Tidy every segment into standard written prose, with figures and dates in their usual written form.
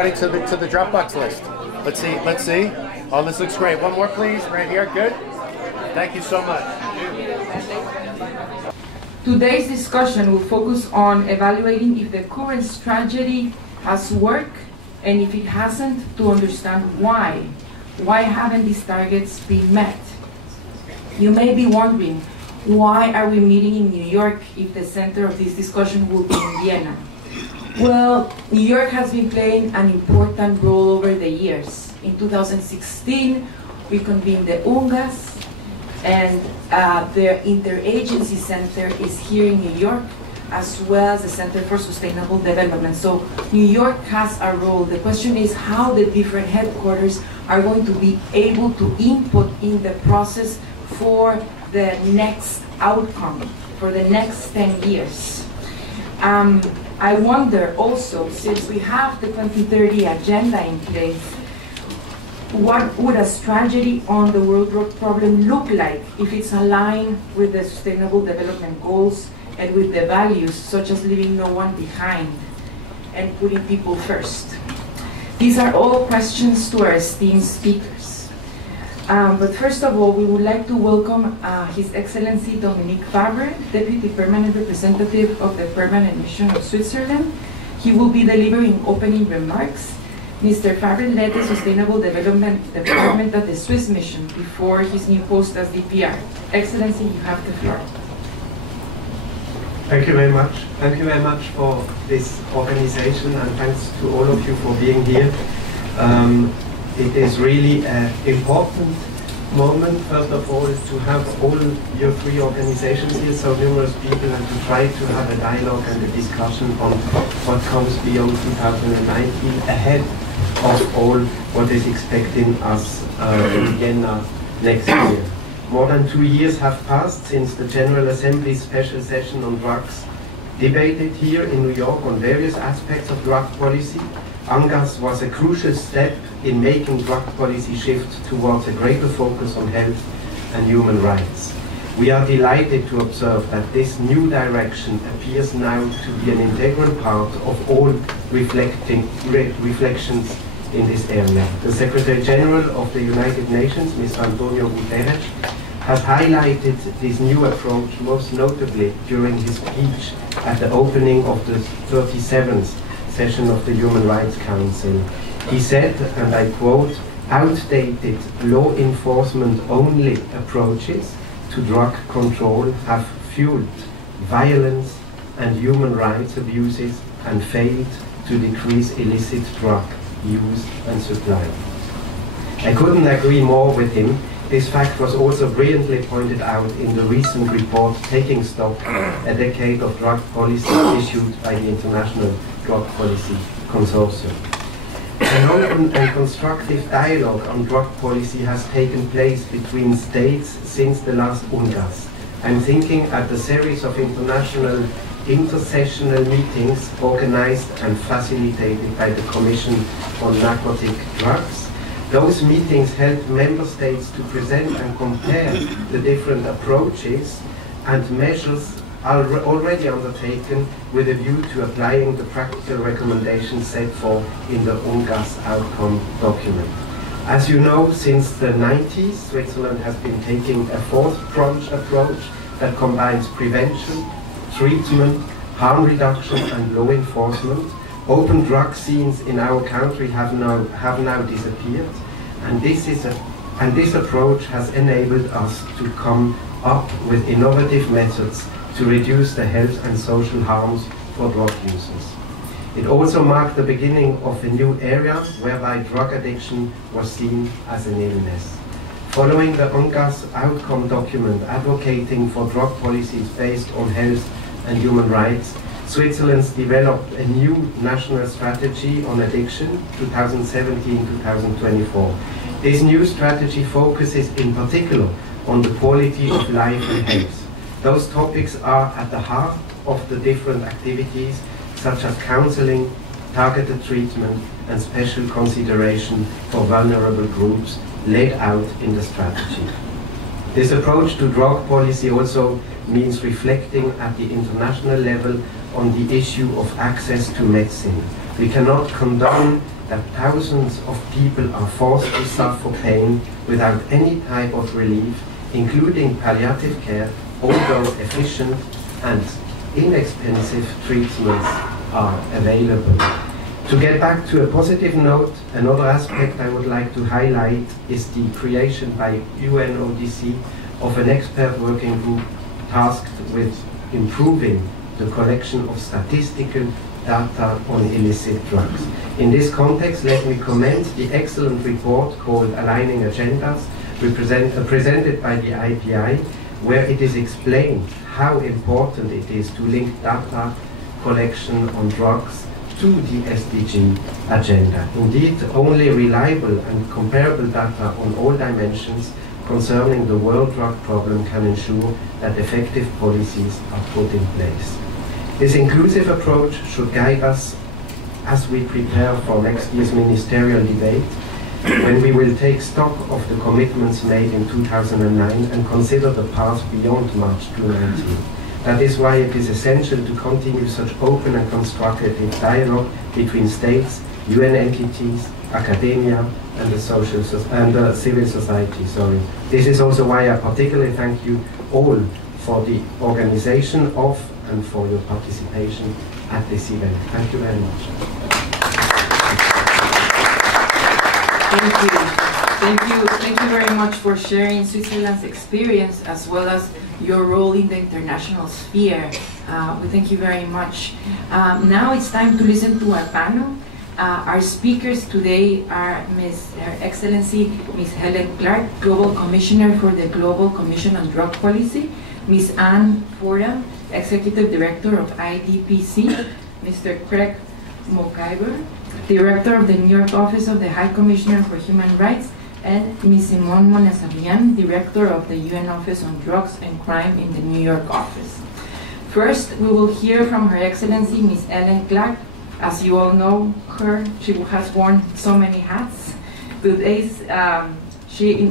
everybody to the Dropbox list. Let's see. Let's see. Oh, this looks great. One more, please. Right here. Good. Thank you so much. Today's discussion will focus on evaluating if the current strategy has worked, and if it hasn't, to understand why. Why haven't these targets been met? You may be wondering, why are we meeting in New York if the center of this discussion will be in Vienna? Well, New York has been playing an important role over the years. In 2016, we convened the UNGAS, and their interagency center is here in New York, as well as the Center for Sustainable Development. So New York has a role. The question is how the different headquarters are going to be able to input in the process for the next outcome, for the next 10 years. I wonder also, since we have the 2030 agenda in place, what would a strategy on the world drug problem look like if it's aligned with the Sustainable Development Goals and with the values such as leaving no one behind and putting people first? These are all questions to our esteemed speakers. But first of all, we would like to welcome His Excellency Dominique Fabre, Deputy Permanent Representative of the Permanent Mission of Switzerland. He will be delivering opening remarks. Mr. Fabre led the Sustainable Development Department of the Swiss Mission before his new post as DPR. Excellency, you have the floor. Thank you very much. Thank you very much for this organization, and thanks to all of you for being here. It is really an important moment, first of all, to have all your three organizations here, so numerous people, and to try to have a dialogue and a discussion on what comes beyond 2019, ahead of all what is expecting us in Vienna next year. More than 2 years have passed since the General Assembly's special session on drugs debated here in New York on various aspects of drug policy. UNGAS was a crucial step in making drug policy shift towards a greater focus on health and human rights. We are delighted to observe that this new direction appears now to be an integral part of all reflections in this area. The Secretary General of the United Nations, Mr. Antonio Guterres, has highlighted this new approach most notably during his speech at the opening of the 37th session of the Human Rights Council. He said, and I quote, "Outdated law enforcement only approaches to drug control have fueled violence and human rights abuses and failed to decrease illicit drug use and supply." I couldn't agree more with him. This fact was also brilliantly pointed out in the recent report, Taking Stock, a Decade of Drug Policy, issued by the International Drug Policy Consortium. An open and constructive dialogue on drug policy has taken place between states since the last UNGAS. I'm thinking at the series of international intersessional meetings organized and facilitated by the Commission on Narcotic Drugs. Those meetings help member states to present and compare the different approaches and measures already undertaken with a view to applying the practical recommendations set forth in the UNGAS outcome document. As you know, since the 90s, Switzerland has been taking a fourth-pronged approach that combines prevention, treatment, harm reduction and law enforcement. Open drug scenes in our country have now disappeared, and this approach has enabled us to come up with innovative methods to reduce the health and social harms for drug users. It also marked the beginning of a new era whereby drug addiction was seen as an illness. Following the UNGAS outcome document advocating for drug policies based on health and human rights, Switzerland's developed a new national strategy on addiction, 2017-2024. This new strategy focuses in particular on the quality of life and health. Those topics are at the heart of the different activities, such as counseling, targeted treatment, and special consideration for vulnerable groups laid out in the strategy. This approach to drug policy also means reflecting at the international level on the issue of access to medicine. We cannot condone that thousands of people are forced to suffer pain without any type of relief, including palliative care, although efficient and inexpensive treatments are available. To get back to a positive note, another aspect I would like to highlight is the creation by UNODC of an expert working group tasked with improving the collection of statistical data on illicit drugs. In this context, let me commend the excellent report called Aligning Agendas, presented by the IPI, where it is explained how important it is to link data collection on drugs to the SDG agenda. Indeed, only reliable and comparable data on all dimensions concerning the world drug problem can ensure that effective policies are put in place. This inclusive approach should guide us as we prepare for next year's ministerial debate, when we will take stock of the commitments made in 2009 and consider the path beyond March 2019. That is why it is essential to continue such open and constructive dialogue between states, UN entities, academia, and the civil society. This is also why I particularly thank you all for the organization of and for your participation at this event. Thank you very much. Thank you very much for sharing Switzerland's experience as well as your role in the international sphere. We thank you very much. Now it's time to listen to our panel. Our speakers today are Her Excellency Ms. Helen Clark, Global Commissioner for the Global Commission on Drug Policy, Ms. Anne Fora, Executive Director of IDPC, Mr. Craig Mokaiber, Director of the New York Office of the High Commissioner for Human Rights, and Ms. Simone Monesavian, Director of the UN Office on Drugs and Crime in the New York office. First, we will hear from Her Excellency Ms. Ellen Clark. As you all know her, she has worn so many hats. In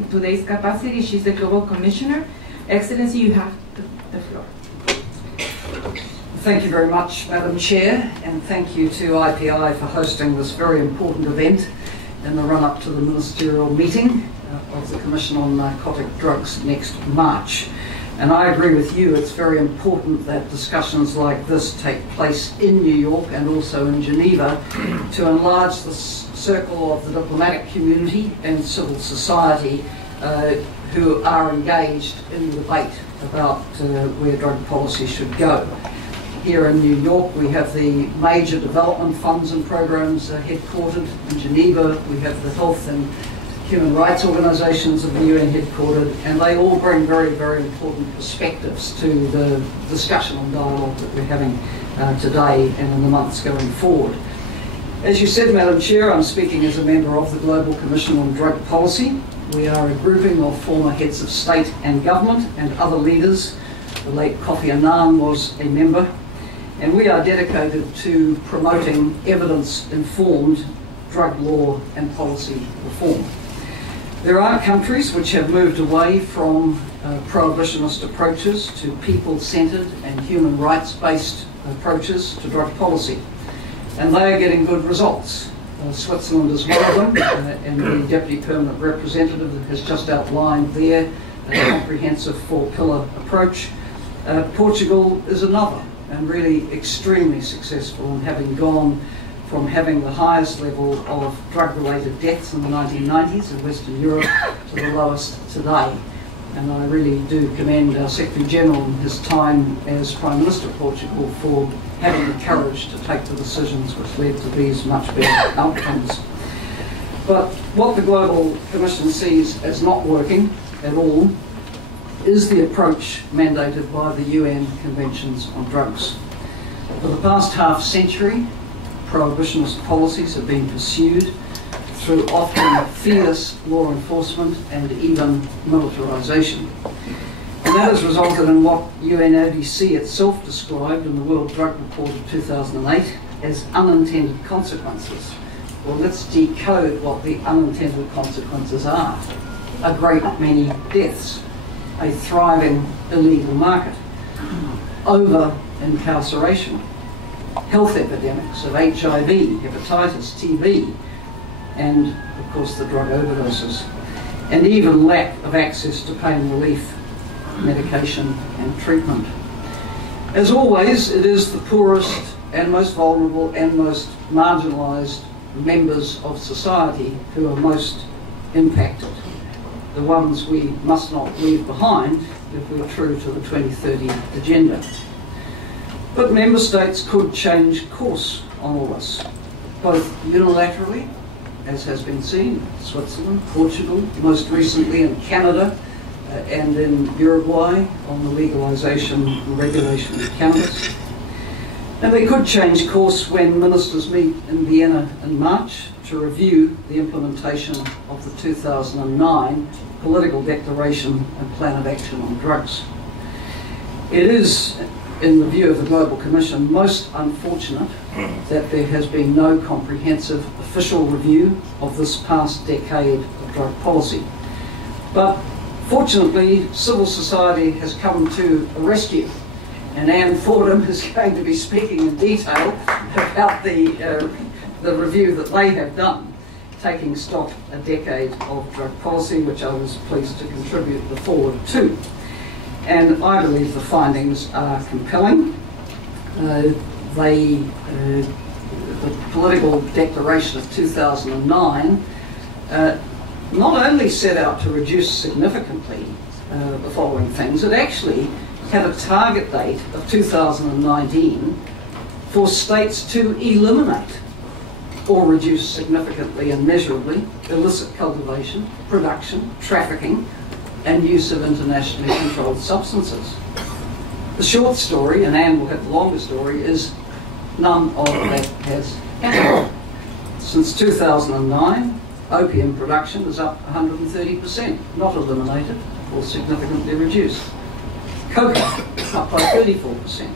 today's capacity, she's the Global Commissioner. Excellency, you have the floor. Thank you very much, Madam Chair, and thank you to IPI for hosting this very important event in the run-up to the ministerial meeting of the Commission on Narcotic Drugs next March. And I agree with you, it's very important that discussions like this take place in New York and also in Geneva to enlarge the circle of the diplomatic community and civil society who are engaged in the debate about where drug policy should go. Here in New York, we have the major development funds and programs headquartered. In Geneva, we have the health and human rights organizations of the UN headquartered, and they all bring very, very important perspectives to the discussion and dialogue that we're having today and in the months going forward. As you said, Madam Chair, I'm speaking as a member of the Global Commission on Drug Policy. We are a grouping of former heads of state and government and other leaders. The late Kofi Annan was a member. And we are dedicated to promoting evidence-informed drug law and policy reform. There are countries which have moved away from prohibitionist approaches to people-centred and human rights-based approaches to drug policy. And they are getting good results. Switzerland is one of them, and the Deputy Permanent Representative has just outlined their comprehensive four-pillar approach. Portugal is another, and really extremely successful in having gone from having the highest level of drug-related deaths in the 1990s in Western Europe to the lowest today. And I really do commend our Secretary General in his time as Prime Minister of Portugal for having the courage to take the decisions which led to these much better outcomes. But what the Global Commission sees as not working at all is the approach mandated by the UN Conventions on Drugs. For the past half century, prohibitionist policies have been pursued through often fierce law enforcement and even militarisation. And that has resulted in what UNODC itself described in the World Drug Report of 2008 as unintended consequences. Well, let's decode what the unintended consequences are. A great many deaths, a thriving illegal market, over-incarceration, health epidemics of HIV, hepatitis, TB, and of course the drug overdoses, and even lack of access to pain relief, medication and treatment. As always, it is the poorest and most vulnerable and most marginalised members of society who are most impacted, the ones we must not leave behind if we're true to the 2030 agenda. But member states could change course on all this, both unilaterally, as has been seen, Switzerland, Portugal, most recently in Canada, and in Uruguay on the legalisation and regulation of cannabis. And they could change course when ministers meet in Vienna in March to review the implementation of the 2009 political declaration and plan of action on drugs. It is, in the view of the Global Commission, most unfortunate that there has been no comprehensive official review of this past decade of drug policy. But fortunately, civil society has come to a rescue, and Anne Fordham is going to be speaking in detail about the review that they have done, taking stock a decade of drug policy, which I was pleased to contribute the forward to. And I believe the findings are compelling. The political declaration of 2009 not only set out to reduce significantly the following things, it actually had a target date of 2019 for states to eliminate or reduce significantly and measurably illicit cultivation, production, trafficking, and use of internationally controlled substances. The short story, and Anne will have the longer story, is none of that has happened. Since 2009, opium production is up 130%, not eliminated or significantly reduced. Coca up by 34%.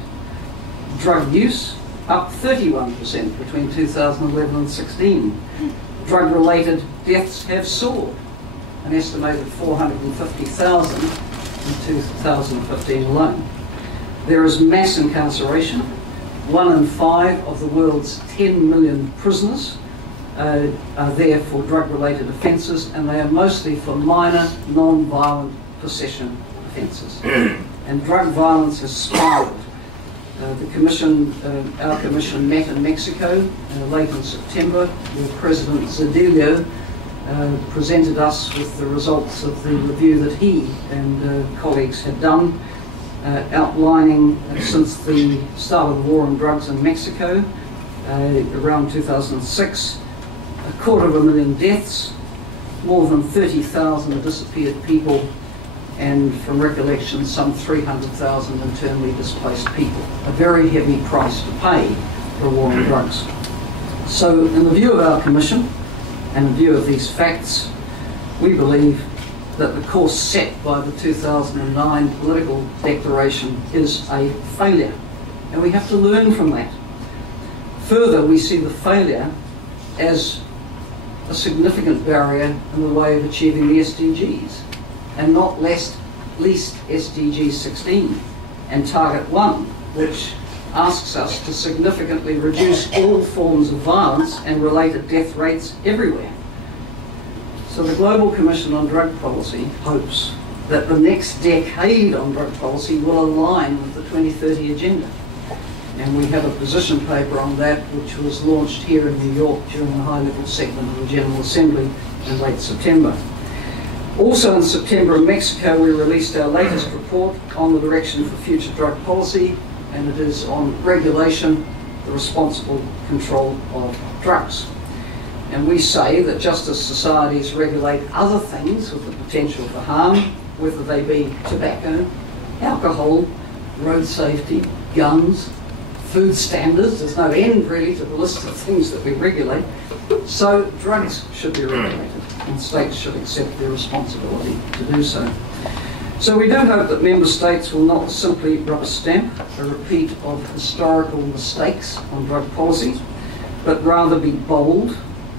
Drug use up 31% between 2011 and 16. Drug-related deaths have soared, an estimated 450,000 in 2015 alone. There is mass incarceration. 1 in 5 of the world's 10 million prisoners are there for drug-related offences, and they are mostly for minor, non-violent possession offences. And drug violence has spiralled. The Commission, our Commission met in Mexico late in September, where President Zedillo presented us with the results of the review that he and colleagues had done, outlining since the start of the war on drugs in Mexico, around 2006, 250,000 deaths, more than 30,000 disappeared people, and from recollection, some 300,000 internally displaced people. A very heavy price to pay for a war on drugs. So, in the view of our Commission, and in view of these facts, we believe that the course set by the 2009 political declaration is a failure, and we have to learn from that. Further, we see the failure as a significant barrier in the way of achieving the SDGs, and not least SDG 16 and Target 1, which asks us to significantly reduce all forms of violence and related death rates everywhere. So the Global Commission on Drug Policy hopes that the next decade on drug policy will align with the 2030 agenda. And we have a position paper on that, which was launched here in New York during the high-level segment of the General Assembly in late September. Also in September in Mexico, we released our latest report on the direction for future drug policy, and it is on regulation, the responsible control of drugs. And we say that just as societies regulate other things with the potential for harm, whether they be tobacco, alcohol, road safety, guns, food standards, there's no end really to the list of things that we regulate, so drugs should be regulated, and states should accept their responsibility to do so. So we do hope that member states will not simply rubber stamp a repeat of historical mistakes on drug policy, but rather be bold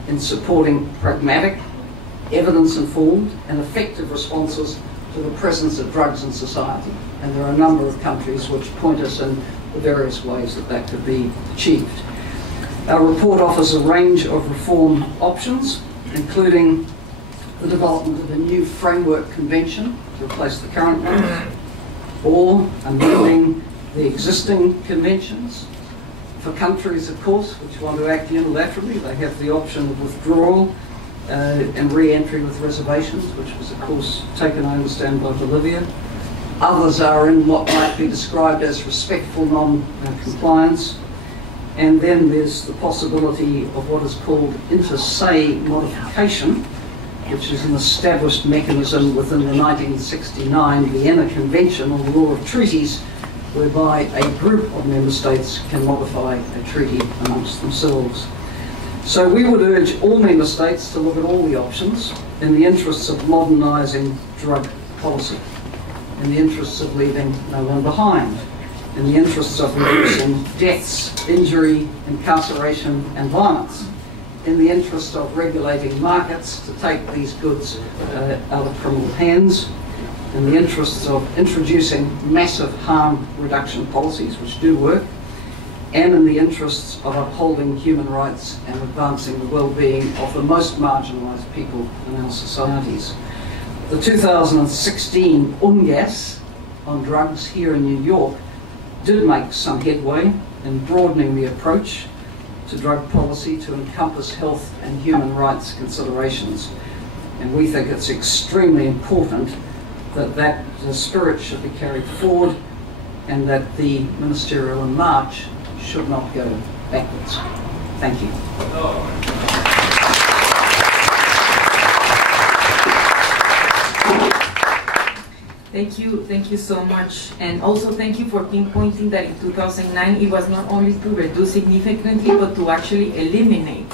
in supporting pragmatic, evidence-informed and effective responses to the presence of drugs in society. And there are a number of countries which point us in the various ways that that could be achieved. Our report offers a range of reform options, including the development of a new framework convention to replace the current one, or amending the existing conventions. For countries, of course, which want to act unilaterally, they have the option of withdrawal and re-entry with reservations, which was, of course, taken, I understand, by Bolivia. Others are in what might be described as respectful non-compliance. And then there's the possibility of what is called inter se modification, which is an established mechanism within the 1969 Vienna Convention on the Law of Treaties, whereby a group of member states can modify a treaty amongst themselves. So we would urge all member states to look at all the options in the interests of modernising drug policy, in the interests of leaving no one behind, in the interests of reducing deaths, injury, incarceration and violence, in the interest of regulating markets to take these goods out of criminal hands, in the interests of introducing massive harm reduction policies which do work, and in the interests of upholding human rights and advancing the well-being of the most marginalised people in our societies. The 2016 UNGAS on drugs here in New York did make some headway in broadening the approach to drug policy to encompass health and human rights considerations. And we think it's extremely important that spirit should be carried forward and that the ministerial in March should not go backwards. Thank you. Thank you so much. And also thank you for pinpointing that in 2009 it was not only to reduce significantly but to actually eliminate.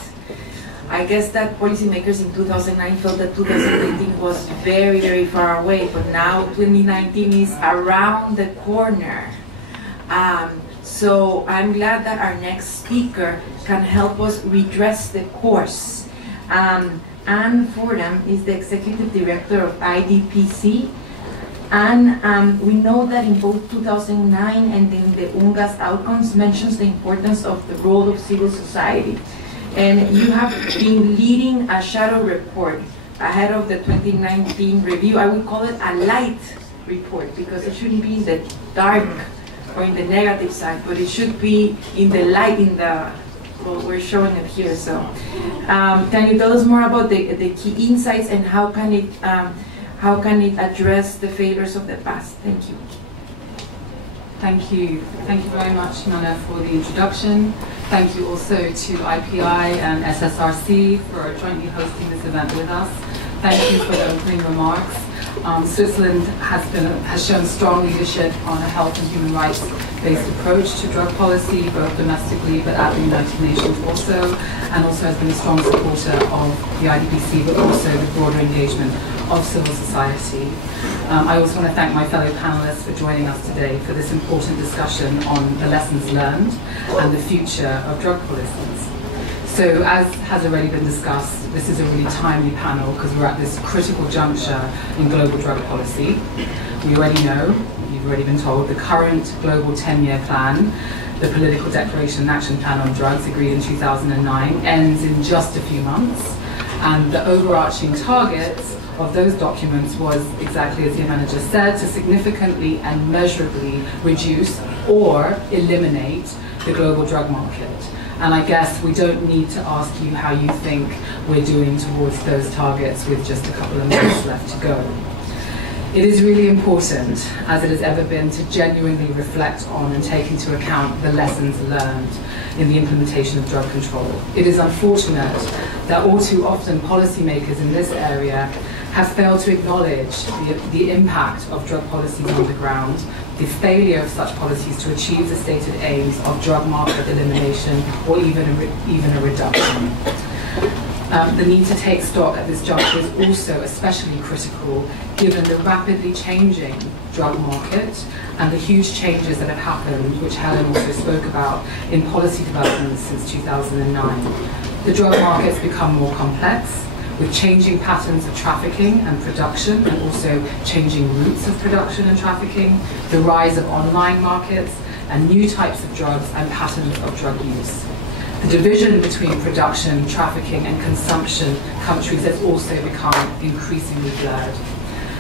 I guess that policymakers in 2009 felt that 2018 was very, very far away, but now 2019 is around the corner. So I'm glad that our next speaker can help us redress the course. Anne Fordham is the Executive Director of IDPC. And we know that in both 2009 and in the UNGAS outcomes mentions the importance of the role of civil society. And you have been leading a shadow report ahead of the 2019 review. I would call it a light report because it shouldn't be in the dark or in the negative side, but it should be in the light, well, we're showing it here. So can you tell us more about the key insights and how can it address the failures of the past? Thank you. Thank you. Thank you very much, Nana, for the introduction. Thank you also to IPI and SSRC for jointly hosting this event with us. Thank you for the opening remarks. Switzerland has shown strong leadership on a health and human rights-based approach to drug policy, both domestically but at the United Nations also, and also has been a strong supporter of the IDPC, but also the broader engagement of civil society. I also want to thank my fellow panelists for joining us today for this important discussion on the lessons learned and the future of drug policies. So as has already been discussed, this is a really timely panel because we're at this critical juncture in global drug policy. We already know, you've already been told, the current global 10-year plan, the Political Declaration and Action Plan on Drugs agreed in 2009, ends in just a few months. And the overarching targets of those documents was, exactly as Vienna just said, to significantly and measurably reduce or eliminate the global drug market. And I guess we don't need to ask you how you think we're doing towards those targets with just a couple of months left to go. It is really important, as it has ever been, to genuinely reflect on and take into account the lessons learned in the implementation of drug control. It is unfortunate that all too often policymakers in this area have failed to acknowledge the impact of drug policies on the ground, the failure of such policies to achieve the stated aims of drug market elimination or even a reduction. The need to take stock at this juncture is also especially critical given the rapidly changing drug market and the huge changes that have happened, which Helen also spoke about, in policy developments since 2009. The drug market's become more complex, with changing patterns of trafficking and production, and also changing routes of production and trafficking, the rise of online markets, and new types of drugs and patterns of drug use. The division between production, trafficking, and consumption countries has also become increasingly blurred.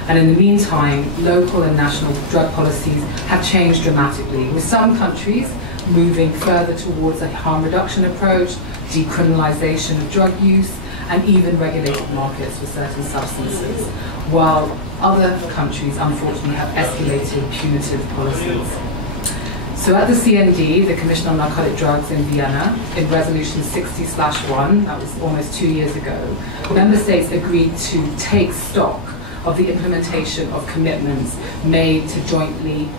And in the meantime, local and national drug policies have changed dramatically, with some countries moving further towards a harm reduction approach, decriminalization of drug use, and even regulated markets for certain substances, while other countries, unfortunately, have escalated punitive policies. So at the CND, the Commission on Narcotic Drugs in Vienna, in Resolution 60/1, that was almost 2 years ago, member states agreed to take stock of the implementation of commitments made to jointly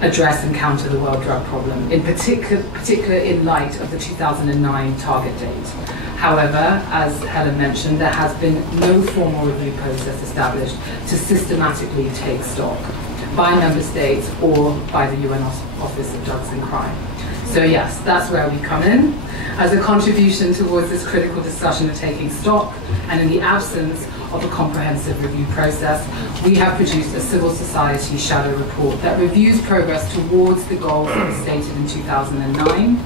address and counter the world drug problem, in particular in light of the 2009 target date. However, as Helen mentioned, there has been no formal review process established to systematically take stock by member states or by the UN Office of Drugs and Crime. So yes, that's where we come in. As a contribution towards this critical discussion of taking stock, and in the absence of a comprehensive review process, we have produced a civil society shadow report that reviews progress towards the goals that were stated in 2009,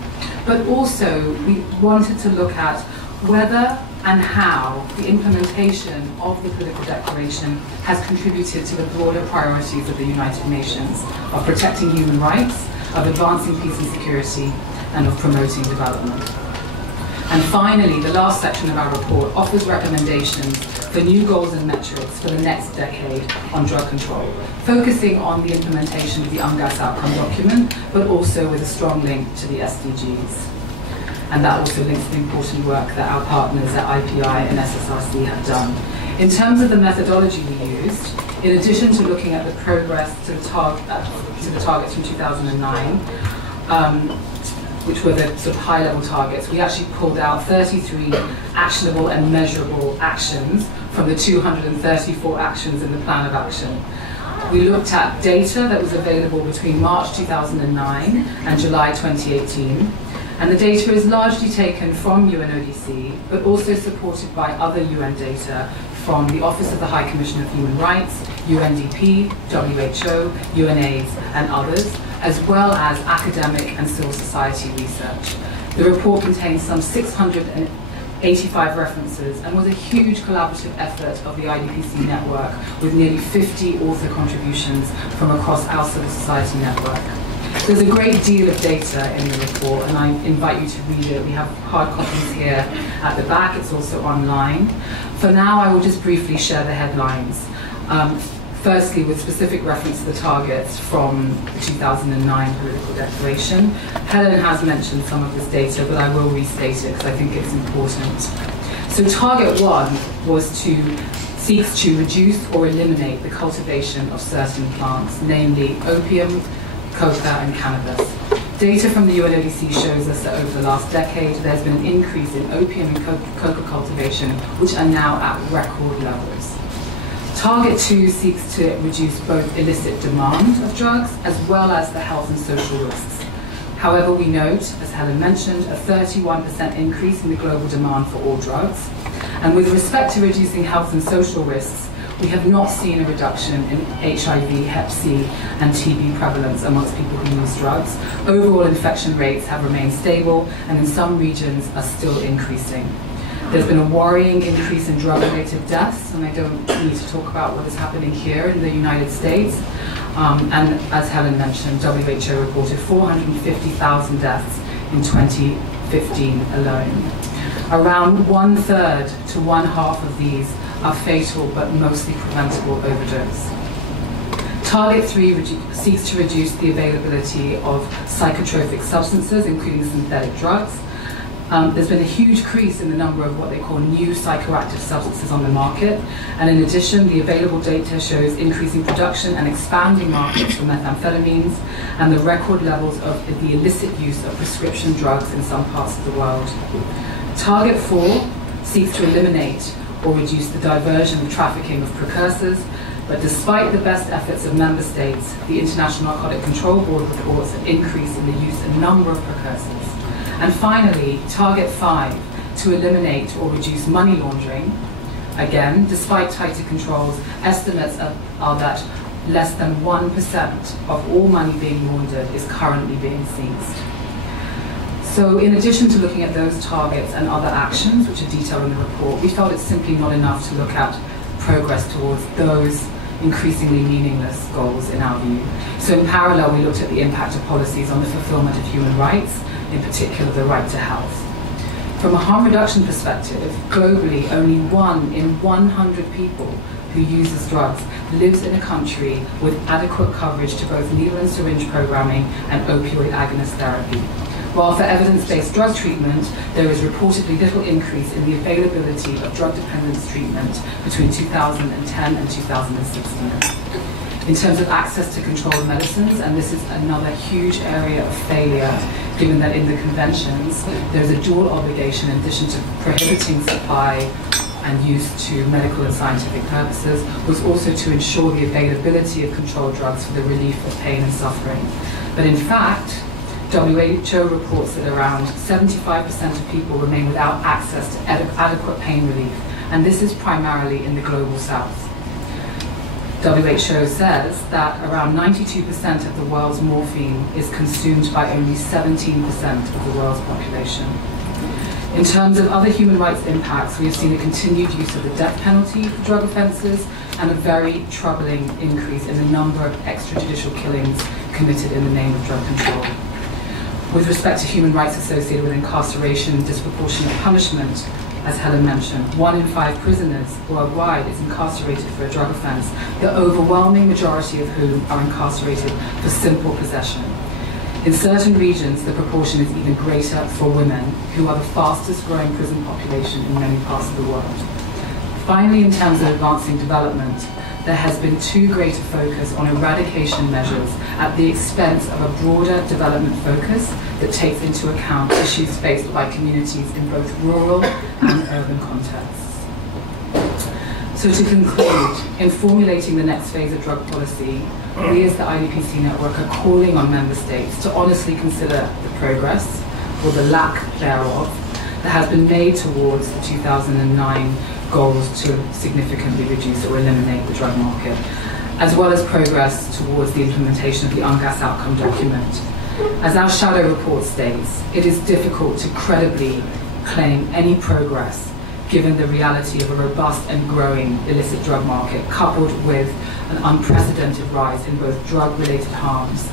but also we wanted to look at whether and how the implementation of the political declaration has contributed to the broader priorities of the United Nations of protecting human rights, of advancing peace and security, and of promoting development. And finally, the last section of our report offers recommendations for new goals and metrics for the next decade on drug control, focusing on the implementation of the UNGAS outcome document, but also with a strong link to the SDGs. And that also links to the important work that our partners at IPI and SSRC have done. In terms of the methodology we used, in addition to looking at the progress to the targets from 2009, which were the sort of high-level targets, we actually pulled out 33 actionable and measurable actions from the 234 actions in the plan of action. We looked at data that was available between March 2009 and July 2018, and the data is largely taken from UNODC, but also supported by other UN data from the Office of the High Commissioner of Human Rights, UNDP, WHO, UNAIDS, and others, as well as academic and civil society research. The report contains some 685 references and was a huge collaborative effort of the IDPC network with nearly 50 author contributions from across our civil society network. There's a great deal of data in the report, and I invite you to read it. We have hard copies here at the back. It's also online. For now, I will just briefly share the headlines. Firstly, with specific reference to the targets from the 2009 political declaration. Helen has mentioned some of this data, but I will restate it because I think it's important. So target 1 seeks to reduce or eliminate the cultivation of certain plants, namely opium, coca, and cannabis. Data from the UNODC shows us that over the last decade, there's been an increase in opium and coca cultivation, which are now at record levels. Target 2 seeks to reduce both illicit demand of drugs as well as the health and social risks. However, we note, as Helen mentioned, a 31% increase in the global demand for all drugs. And with respect to reducing health and social risks, we have not seen a reduction in HIV, Hep C, and TB prevalence amongst people who use drugs. Overall infection rates have remained stable and in some regions are still increasing. There's been a worrying increase in drug-related deaths, and I don't need to talk about what is happening here in the United States. And as Helen mentioned, WHO reported 450,000 deaths in 2015 alone. Around 1/3 to 1/2 of these are fatal but mostly preventable overdose. Target 3 seeks to reduce the availability of psychotropic substances, including synthetic drugs. There's been a huge increase in the number of what they call new psychoactive substances on the market, and in addition, the available data shows increasing production and expanding markets for methamphetamines and the record levels of the illicit use of prescription drugs in some parts of the world. Target 4 seeks to eliminate or reduce the diversion of trafficking of precursors, but despite the best efforts of member states, the International Narcotic Control Board reports an increase in the use of a number of precursors. And finally, Target 5, to eliminate or reduce money laundering. Again, despite tighter controls, estimates are that less than 1% of all money being laundered is currently being seized. So in addition to looking at those targets and other actions, which are detailed in the report, we felt it's simply not enough to look at progress towards those increasingly meaningless goals in our view. So in parallel, we looked at the impact of policies on the fulfillment of human rights, in particular the right to health. From a harm reduction perspective, globally, only 1 in 100 people who uses drugs lives in a country with adequate coverage to both needle and syringe programming and opioid agonist therapy. While for evidence-based drug treatment, there is reportedly little increase in the availability of drug dependence treatment between 2010 and 2016. In terms of access to controlled medicines, and this is another huge area of failure, given that in the conventions, there's a dual obligation in addition to prohibiting supply and use to medical and scientific purposes, was also to ensure the availability of controlled drugs for the relief of pain and suffering. But in fact, WHO reports that around 75% of people remain without access to adequate pain relief, and this is primarily in the global south. WHO says that around 92% of the world's morphine is consumed by only 17% of the world's population. In terms of other human rights impacts, we have seen a continued use of the death penalty for drug offences and a very troubling increase in the number of extrajudicial killings committed in the name of drug control. With respect to human rights associated with incarceration and disproportionate punishment, as Helen mentioned, 1 in 5 prisoners worldwide is incarcerated for a drug offence, the overwhelming majority of whom are incarcerated for simple possession. In certain regions, the proportion is even greater for women, who are the fastest growing prison population in many parts of the world. Finally, in terms of advancing development, there has been too great a focus on eradication measures at the expense of a broader development focus that takes into account issues faced by communities in both rural and urban contexts. So to conclude, in formulating the next phase of drug policy, we as the IDPC network are calling on member states to honestly consider the progress, or the lack thereof, that has been made towards the 2009 goals to significantly reduce or eliminate the drug market, as well as progress towards the implementation of the UNGAS outcome document. As our shadow report states, it is difficult to credibly claim any progress given the reality of a robust and growing illicit drug market, coupled with an unprecedented rise in both drug-related harms,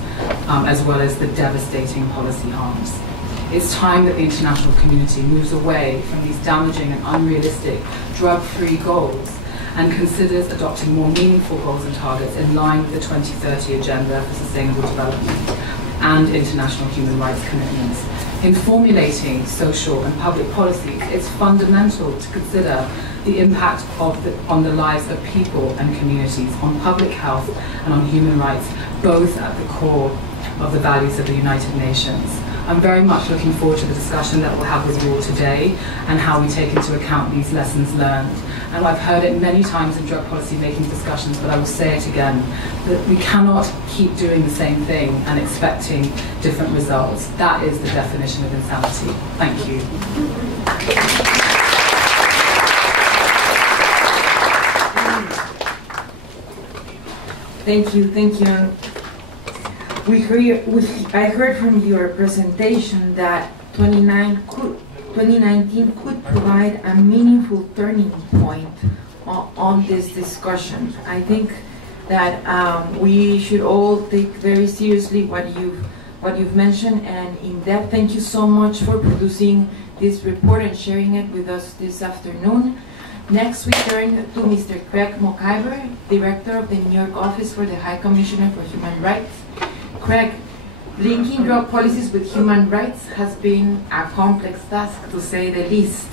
as well as the devastating policy harms. It's time that the international community moves away from these damaging and unrealistic drug-free goals and considers adopting more meaningful goals and targets in line with the 2030 Agenda for Sustainable Development and international human rights commitments. In formulating social and public policies, it's fundamental to consider the impact on the lives of people and communities, on public health and on human rights, both at the core of the values of the United Nations. I'm very much looking forward to the discussion that we'll have with you all today and how we take into account these lessons learned. And I've heard it many times in drug policy making discussions, but I will say it again, that we cannot keep doing the same thing and expecting different results. That is the definition of insanity. Thank you. Thank you. I heard from your presentation that 2019 could provide a meaningful turning point on this discussion. I think that we should all take very seriously what you've mentioned and in depth. Thank you so much for producing this report and sharing it with us this afternoon. Next, we turn to Mr. Craig McIver, Director of the New York Office for the High Commissioner for Human Rights. Craig, linking drug policies with human rights has been a complex task, to say the least.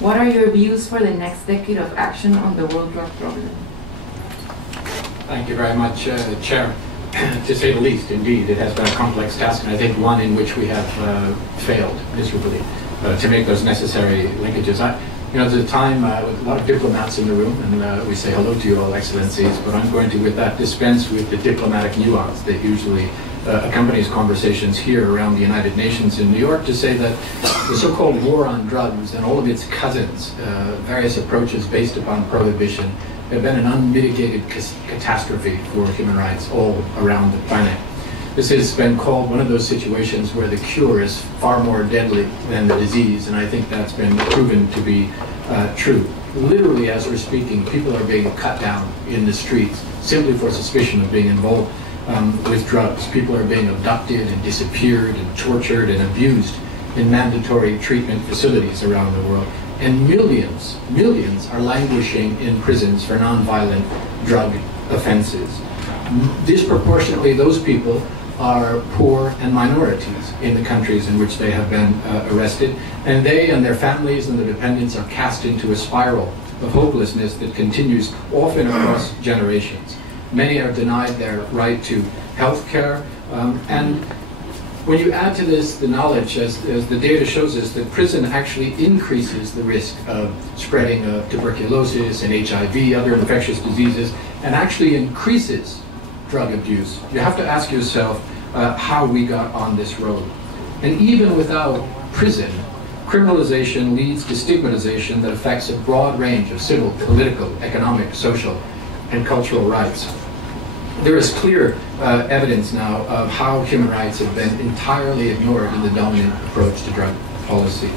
What are your views for the next decade of action on the world drug problem? Thank you very much, Chair. To say the least, indeed, it has been a complex task, and I think one in which we have failed miserably to make those necessary linkages. There's a time with a lot of diplomats in the room, and we say hello to you all, Excellencies, but I'm going to, with that, dispense with the diplomatic nuance that usually accompanies conversations here around the United Nations in New York, to say that the so-called war on drugs and all of its cousins, various approaches based upon prohibition, have been an unmitigated catastrophe for human rights all around the planet. This has been called one of those situations where the cure is far more deadly than the disease, and I think that's been proven to be true. Literally, as we're speaking, people are being cut down in the streets simply for suspicion of being involved with drugs. People are being abducted and disappeared and tortured and abused in mandatory treatment facilities around the world. And millions are languishing in prisons for nonviolent drug offenses. Disproportionately, those people are poor and minorities in the countries in which they have been arrested, and they and their families and their dependents are cast into a spiral of hopelessness that continues often across generations. Many are denied their right to health care, and when you add to this the knowledge, as the data shows us, that prison actually increases the risk of spreading of tuberculosis and HIV, other infectious diseases, and actually increases drug abuse. You have to ask yourself how we got on this road. And even without prison, criminalization leads to stigmatization that affects a broad range of civil, political, economic, social, and cultural rights. There is clear evidence now of how human rights have been entirely ignored in the dominant approach to drug policy.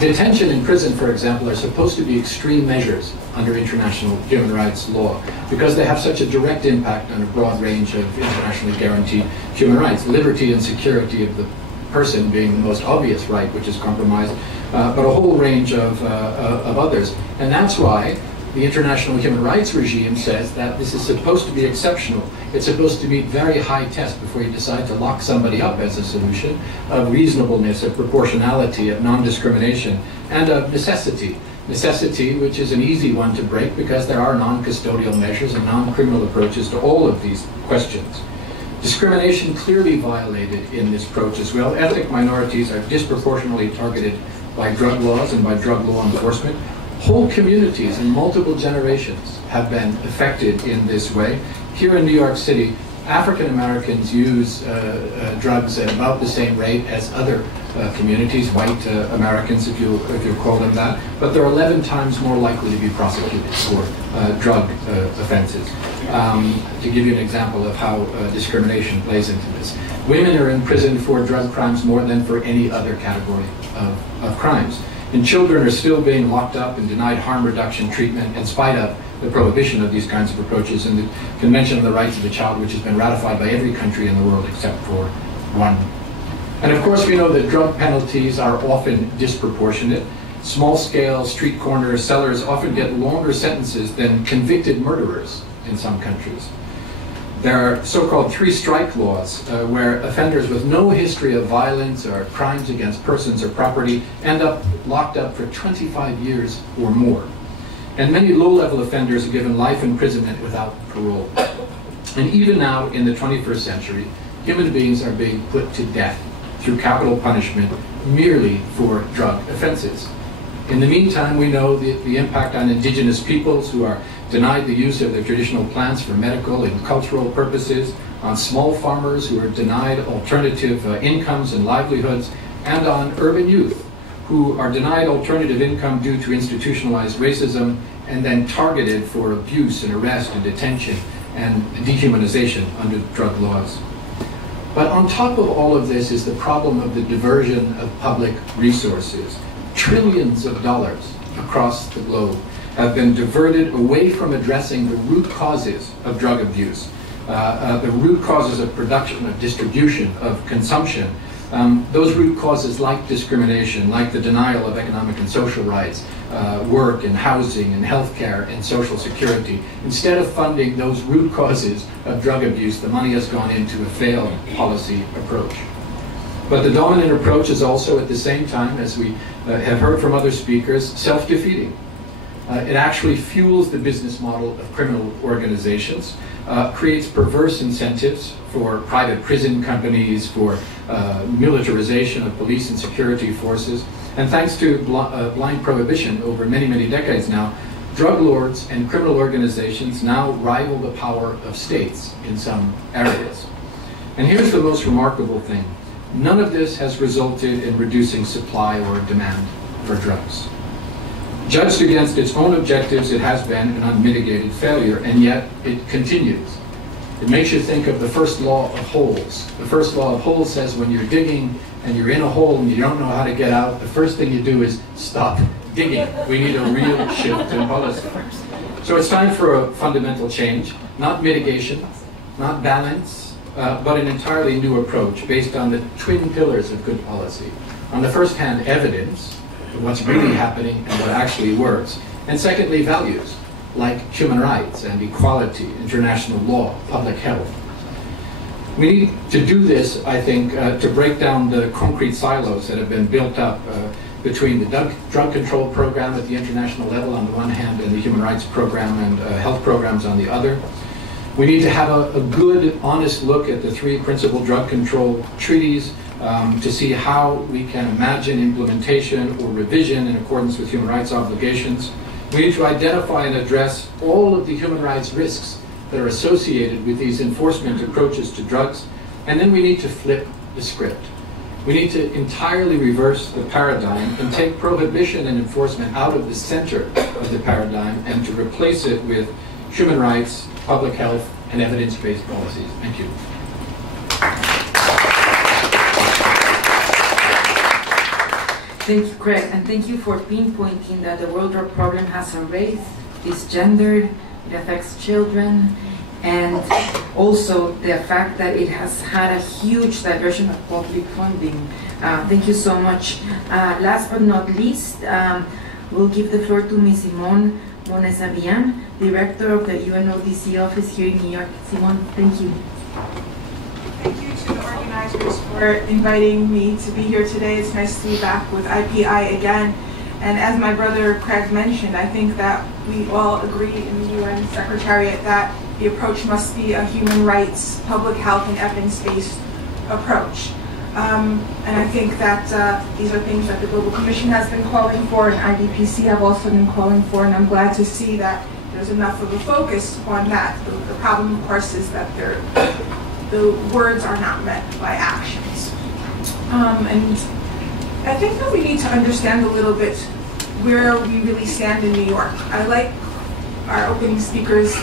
Detention in prison, for example, are supposed to be extreme measures under international human rights law because they have such a direct impact on a broad range of internationally guaranteed human rights, liberty and security of the person being the most obvious right which is compromised, but a whole range of others. And that's why the international human rights regime says that this is supposed to be exceptional. It's supposed to meet very high tests before you decide to lock somebody up as a solution of reasonableness, of proportionality, of non-discrimination, and of necessity. Necessity, which is an easy one to break because there are non-custodial measures and non-criminal approaches to all of these questions. Discrimination clearly violated in this approach as well. Ethnic minorities are disproportionately targeted by drug laws and by drug law enforcement. Whole communities in multiple generations have been affected in this way. Here in New York City, African Americans use drugs at about the same rate as other communities, white Americans, if you call them that, but they're 11 times more likely to be prosecuted for drug offenses. To give you an example of how discrimination plays into this. Women are in prison for drug crimes more than for any other category of crimes. And children are still being locked up and denied harm reduction treatment in spite of the prohibition of these kinds of approaches in the Convention on the Rights of the Child, which has been ratified by every country in the world except for one. And of course, we know that drug penalties are often disproportionate. Small-scale street corner sellers often get longer sentences than convicted murderers in some countries. There are so-called three-strike laws where offenders with no history of violence or crimes against persons or property end up locked up for 25 years or more. And many low-level offenders are given life imprisonment without parole. And even now, in the 21st century, human beings are being put to death through capital punishment merely for drug offenses. In the meantime, we know the impact on indigenous peoples who are denied the use of their traditional plants for medical and cultural purposes, on small farmers who are denied alternative incomes and livelihoods, and on urban youth who are denied alternative income due to institutionalized racism and then targeted for abuse and arrest and detention and dehumanization under drug laws. But on top of all of this is the problem of the diversion of public resources. Trillions of dollars across the globe have been diverted away from addressing the root causes of drug abuse, the root causes of production, of distribution, of consumption. Those root causes like discrimination, like the denial of economic and social rights, work and housing and healthcare and social security. Instead of funding those root causes of drug abuse, the money has gone into a failed policy approach. But the dominant approach is also, at the same time, as we have heard from other speakers, self-defeating. It actually fuels the business model of criminal organizations, creates perverse incentives for private prison companies, for militarization of police and security forces. And thanks to blind prohibition over many, many decades now, drug lords and criminal organizations now rival the power of states in some areas. And here's the most remarkable thing. None of this has resulted in reducing supply or demand for drugs. Judged against its own objectives, it has been an unmitigated failure, and yet it continues. It makes you think of the first law of holes. The first law of holes says when you're digging and you're in a hole and you don't know how to get out, the first thing you do is stop digging. We need a real shift in policy. So it's time for a fundamental change, not mitigation, not balance, but an entirely new approach based on the twin pillars of good policy. On the first hand, evidence of what's really happening and what actually works. And secondly, values like human rights and equality, international law, public health. We need to do this, I think, to break down the concrete silos that have been built up between the drug control program at the international level on the one hand and the human rights program and health programs on the other. We need to have a good, honest look at the three principal drug control treaties to see how we can imagine implementation or revision in accordance with human rights obligations. We need to identify and address all of the human rights risks that are associated with these enforcement approaches to drugs. And then we need to flip the script. We need to entirely reverse the paradigm and take prohibition and enforcement out of the center of the paradigm and to replace it with human rights, public health, and evidence-based policies. Thank you. Thank you, Craig, and thank you for pinpointing that the world drug problem has a race, it's gendered, it affects children, and also the fact that it has had a huge diversion of public funding. Thank you so much. Last but not least, we'll give the floor to Ms. Simone Monezabian, Director of the UNODC office here in New York. Simone, thank you. Thank you to the organizers for inviting me to be here today. It's nice to be back with IPI again. And as my brother Craig mentioned, I think that we all agree in the UN Secretariat that the approach must be a human rights, public health, and evidence-based approach. And I think that these are things that the Global Commission has been calling for and IDPC have also been calling for, and I'm glad to see that there's enough of a focus on that. The problem, of course, is that the words are not met by actions. And I think that we need to understand a little bit where we really stand in New York. I like our opening speaker's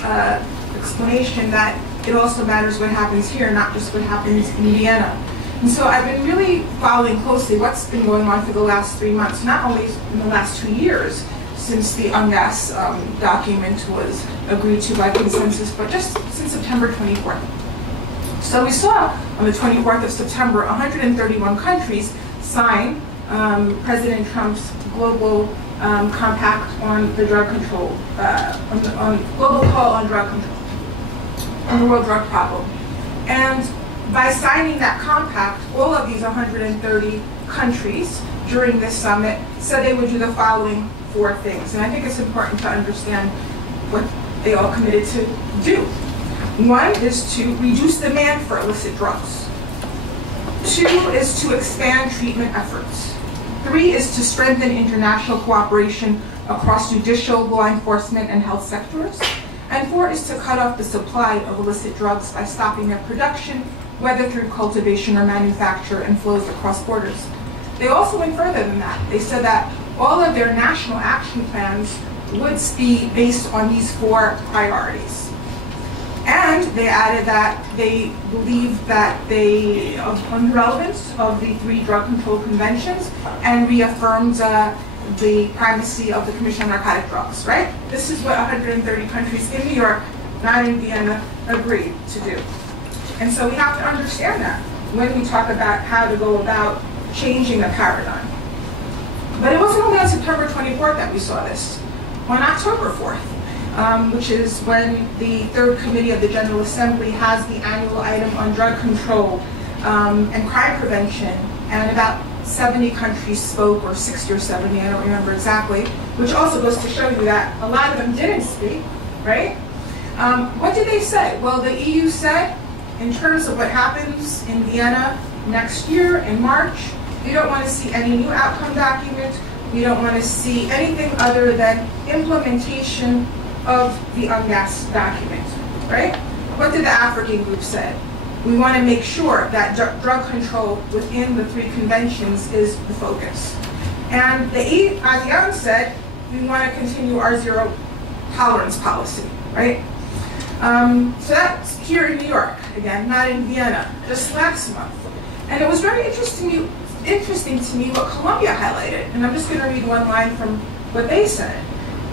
explanation that it also matters what happens here, not just what happens in Vienna. And so I've been really following closely what's been going on for the last 3 months, not only in the last 2 years since the UNGAS document was agreed to by consensus, but just since September 24th. So we saw on the 24th of September, 131 countries sign President Trump's global compact on the drug control, on global call on drug control, on the world drug problem. And by signing that compact, all of these 130 countries during this summit said they would do the following 4 things. And I think it's important to understand what they all committed to do. 1 is to reduce demand for illicit drugs. 2 is to expand treatment efforts. 3 is to strengthen international cooperation across judicial, law enforcement, and health sectors. And 4 is to cut off the supply of illicit drugs by stopping their production, whether through cultivation or manufacture, and flows across borders. They also went further than that. They said that all of their national action plans would be based on these 4 priorities. And they added that they believe that on the relevance of the 3 drug control conventions and reaffirmed the primacy of the Commission on Narcotic Drugs, right? This is what 130 countries in New York, not in Vienna, agreed to do. And so we have to understand that when we talk about how to go about changing the paradigm. But it wasn't only on September 24th that we saw this. On October 4th, which is when the 3rd Committee of the General Assembly has the annual item on drug control and crime prevention, and about 70 countries spoke, or 60 or 70, I don't remember exactly, which also goes to show you that a lot of them didn't speak, right? What did they say? Well, the EU said, in terms of what happens in Vienna next year in March, we don't want to see any new outcome document. We don't want to see anything other than implementation of the UNGAS document, right? What did the African group say? We want to make sure that drug control within the 3 conventions is the focus. And the ASEAN said, we want to continue our zero tolerance policy, right? So that's here in New York, again, not in Vienna, just last month. And it was very interesting to me what Colombia highlighted. And I'm just going to read one line from what they said.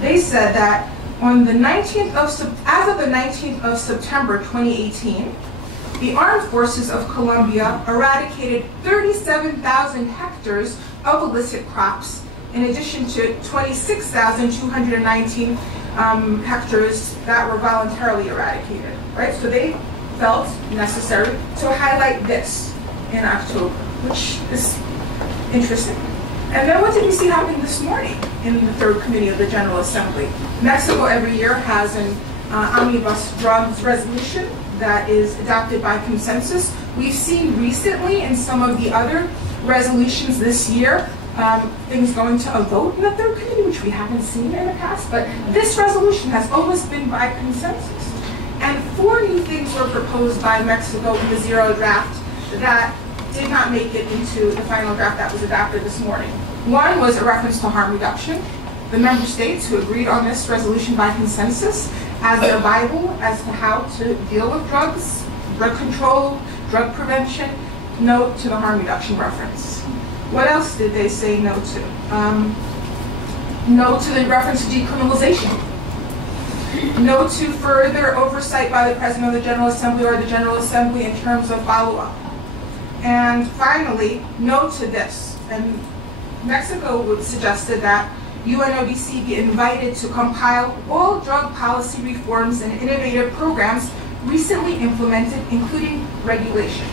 They said that on the 19th as of the 19th of September 2018, the armed forces of Colombia eradicated 37,000 hectares of illicit crops, in addition to 26,219 hectares that were voluntarily eradicated, right? So they felt necessary to highlight this in October, which is interesting. And then what did we see happen this morning in the third committee of the General Assembly? Mexico every year has an omnibus drugs resolution that is adopted by consensus. We've seen recently in some of the other resolutions this year, things going to a vote in the third committee, which we haven't seen in the past, but this resolution has always been by consensus. And 4 new things were proposed by Mexico in the zero draft that did not make it into the final draft that was adopted this morning. One was a reference to harm reduction. The member states who agreed on this resolution by consensus as their Bible as to how to deal with drugs, drug control, drug prevention, no to the harm reduction reference. What else did they say no to? No to the reference to decriminalization. No to further oversight by the President of the General Assembly or the General Assembly in terms of follow-up. And finally, no to this. And Mexico would suggested that UNODC be invited to compile all drug policy reforms and innovative programs recently implemented, including regulation.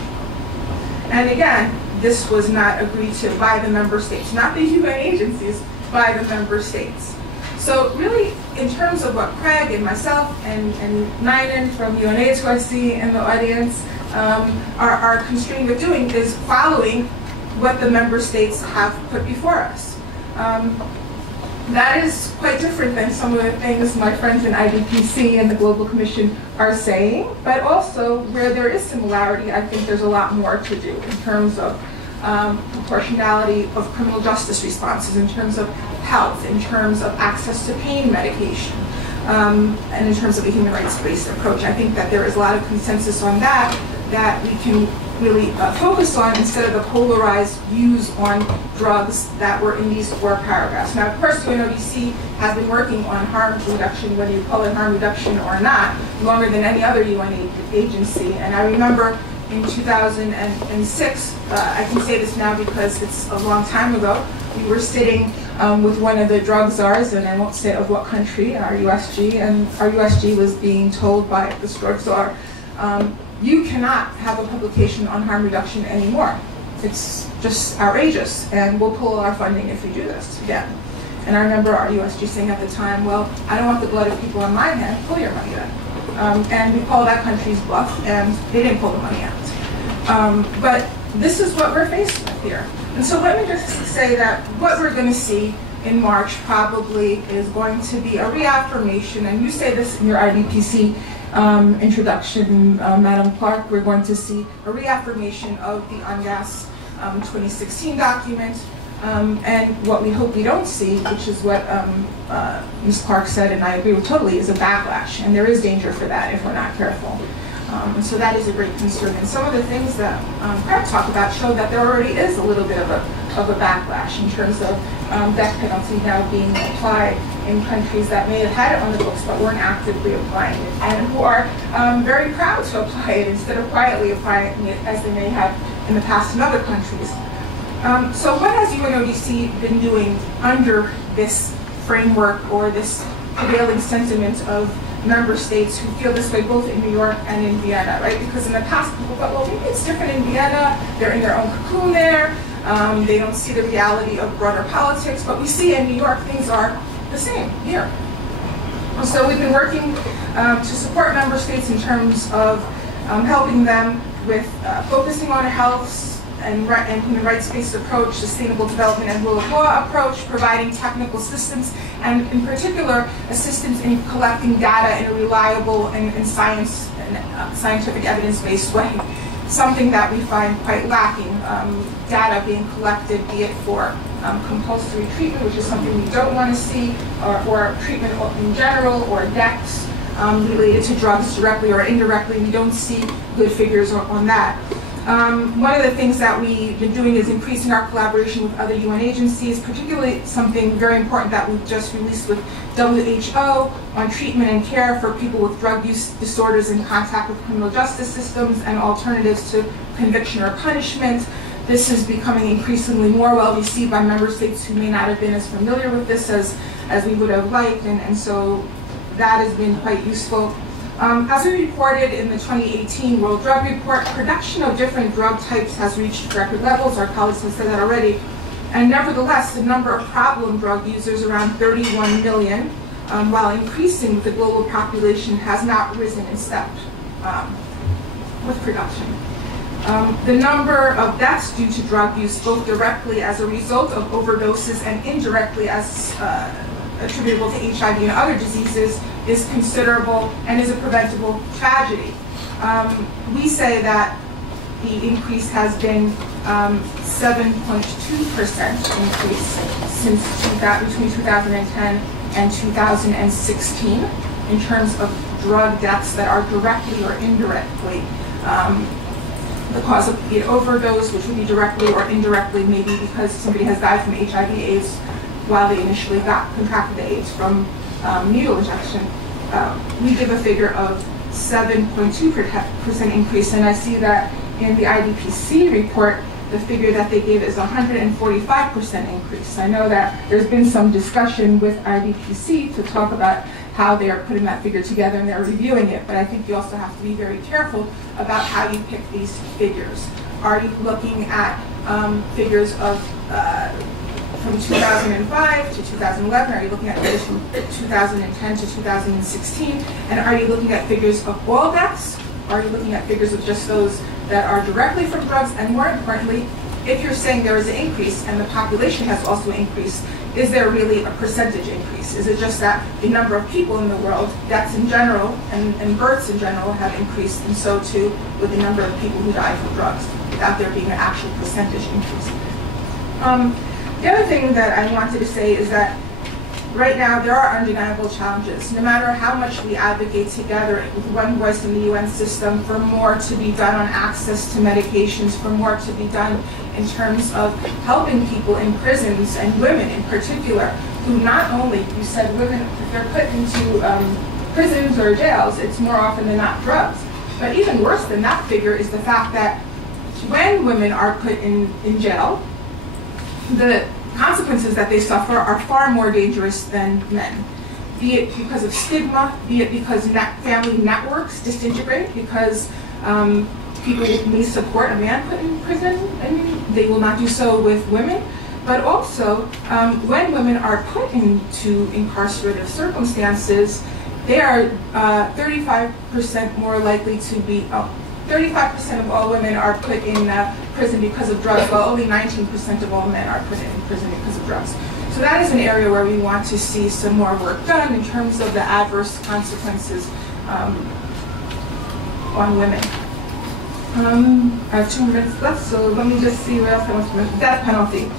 And again, this was not agreed to by the member states, not the UN agencies, by the member states. So really, in terms of what Craig and myself and Ninen from UNAIDS, who I see in the audience, are constrained with doing is following what the member states have put before us. That is quite different than some of the things my friends in IDPC and the Global Commission are saying, but also where there is similarity, I think there's a lot more to do in terms of proportionality of criminal justice responses, in terms of health, in terms of access to pain medication, and in terms of a human rights-based approach. I think that there is a lot of consensus on that we can really focus on instead of the polarized views on drugs that were in these 4 paragraphs. Now, of course, UNODC has been working on harm reduction, whether you call it harm reduction or not, longer than any other UN agency. And I remember in 2006, I can say this now because it's a long time ago, we were sitting with one of the drug czars, and I won't say of what country, our USG, and our USG was being told by this drug czar, you cannot have a publication on harm reduction anymore. It's just outrageous, and we'll pull our funding if you do this again. And I remember our USG saying at the time, well, I don't want the blood of people on my hand, pull your money then. And we called that country's bluff, and they didn't pull the money out. But this is what we're faced with here. And so let me just say that what we're going to see in March probably is going to be a reaffirmation, and you say this in your IDPC introduction, Madam Clark, we're going to see a reaffirmation of the UNGAS 2016 document, and what we hope we don't see, which is what Ms. Clark said, and I agree with totally, is a backlash, and there is danger for that if we're not careful. And so that is a great concern. And some of the things that Craig talked about show that there already is a little bit of a backlash in terms of death penalty now being applied in countries that may have had it on the books but weren't actively applying it, and who are very proud to apply it instead of quietly applying it as they may have in the past in other countries. So what has UNODC been doing under this framework or this prevailing sentiment of member states who feel this way both in New York and in Vienna, right? Because in the past people thought, well, maybe it's different in Vienna, they're in their own cocoon there, they don't see the reality of broader politics, but we see in New York things are the same here. So we've been working to support member states in terms of helping them with focusing on a health and human rights-based approach, sustainable development and rule of law approach, providing technical assistance, and in particular, assistance in collecting data in a reliable and scientific evidence-based way. Something that we find quite lacking, data being collected, be it for compulsory treatment, which is something we don't want to see, or treatment in general, or DEX, related to drugs directly or indirectly. We don't see good figures on that. One of the things that we've been doing is increasing our collaboration with other UN agencies, particularly something very important that we've just released with WHO on treatment and care for people with drug use disorders in contact with criminal justice systems and alternatives to conviction or punishment. This is becoming increasingly more well received by member states who may not have been as familiar with this as we would have liked, and so that has been quite useful. As we reported in the 2018 World Drug Report, production of different drug types has reached record levels. Our colleagues have said that already. And nevertheless, the number of problem drug users, around 31 million, while increasing with the global population, has not risen in step with production. The number of deaths due to drug use, both directly as a result of overdoses and indirectly as attributable to HIV and other diseases, is considerable and is a preventable tragedy. We say that the increase has been 7.2% increase since between 2010 and 2016 in terms of drug deaths that are directly or indirectly the cause of be it overdose, which would be directly or indirectly, maybe because somebody has died from HIV/AIDS while they initially contracted the AIDS from needle injection. We give a figure of 7.2% increase, and I see that in the IDPC report, the figure that they gave is 145% increase. I know that there's been some discussion with IDPC to talk about how they are putting that figure together and they're reviewing it, but I think you also have to be very careful about how you pick these figures. Are you looking at figures of from 2005 to 2011? Are you looking at figures from 2010 to 2016? And are you looking at figures of all deaths? Are you looking at figures of just those that are directly from drugs? And more importantly, if you're saying there is an increase and the population has also increased, is there really a percentage increase? Is it just that the number of people in the world, deaths in general and births in general, have increased, and so too with the number of people who die from drugs, without there being an actual percentage increase? The other thing that I wanted to say is that right now there are undeniable challenges. No matter how much we advocate together with one voice in the UN system for more to be done on access to medications, for more to be done in terms of helping people in prisons and women in particular, who not only, you said women, if they're put into prisons or jails, it's more often than not drugs. But even worse than that figure is the fact that when women are put in jail, the consequences that they suffer are far more dangerous than men. Be it because of stigma, be it because family networks disintegrate, because people may support a man put in prison and they will not do so with women. But also, when women are put into incarcerative circumstances, they are 35% more likely to be 35% of all women are put in prison because of drugs, while only 19% of all men are put in prison because of drugs. So that is an area where we want to see some more work done in terms of the adverse consequences on women. I have 2 minutes left, so let me just see what else I want to mention. Death penalty.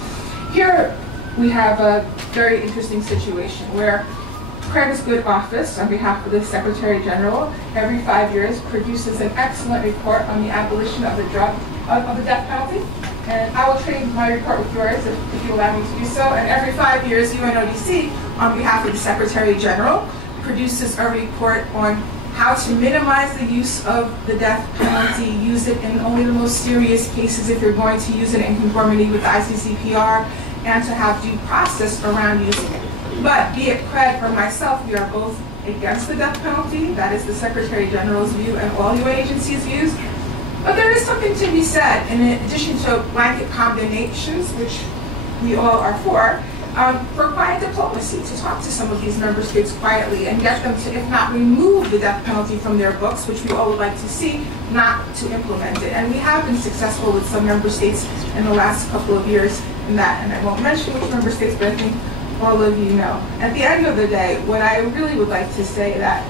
Here we have a very interesting situation where Craig's Good Office, on behalf of the Secretary General, every 5 years produces an excellent report on the abolition of the death penalty. And I will trade my report with yours if you allow me to do so. And every 5 years, UNODC, on behalf of the Secretary General, produces a report on how to minimize the use of the death penalty, use it in only the most serious cases if you're going to use it in conformity with the ICCPR, and to have due process around using it. But be it Craig or myself, we are both against the death penalty. That is the Secretary General's view and all UN agencies' views. But there is something to be said, in addition to blanket condemnations, which we all are for quiet diplomacy, to talk to some of these member states quietly and get them to, if not remove the death penalty from their books, which we all would like to see, not to implement it. And we have been successful with some member states in the last couple of years in that, and I won't mention which member states, but I think all of you know. At the end of the day, what I really would like to say that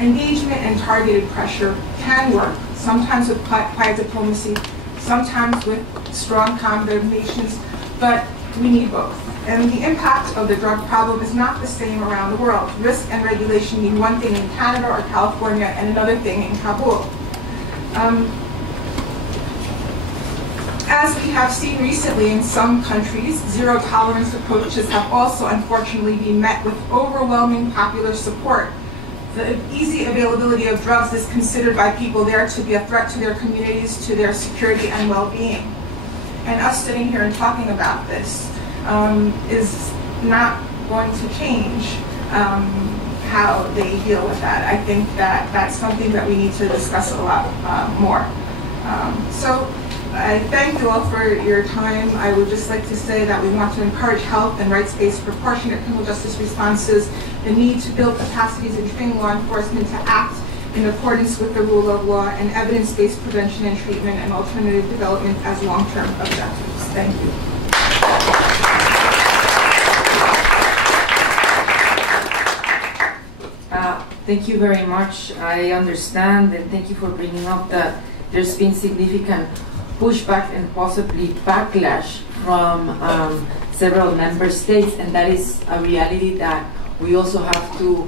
engagement and targeted pressure can work, sometimes with quiet diplomacy, sometimes with strong condemnations, but We need both. And the impact of the drug problem is not the same around the world. Risk and regulation mean one thing in Canada or California and another thing in Kabul. As we have seen recently in some countries, zero-tolerance approaches have also unfortunately been met with overwhelming popular support. The easy availability of drugs is considered by people there to be a threat to their communities, to their security and well-being. And us sitting here and talking about this is not going to change how they deal with that. I think that that's something that we need to discuss a lot more. So I thank you all for your time. I would just like to say that we want to encourage health and rights-based proportionate criminal justice responses, the need to build capacities and train law enforcement to act in accordance with the rule of law, and evidence-based prevention and treatment and alternative development as long-term objectives. Thank you. Thank you very much. I understand, and thank you for bringing up that there's been significant pushback and possibly backlash from several member states, and that is a reality that we also have to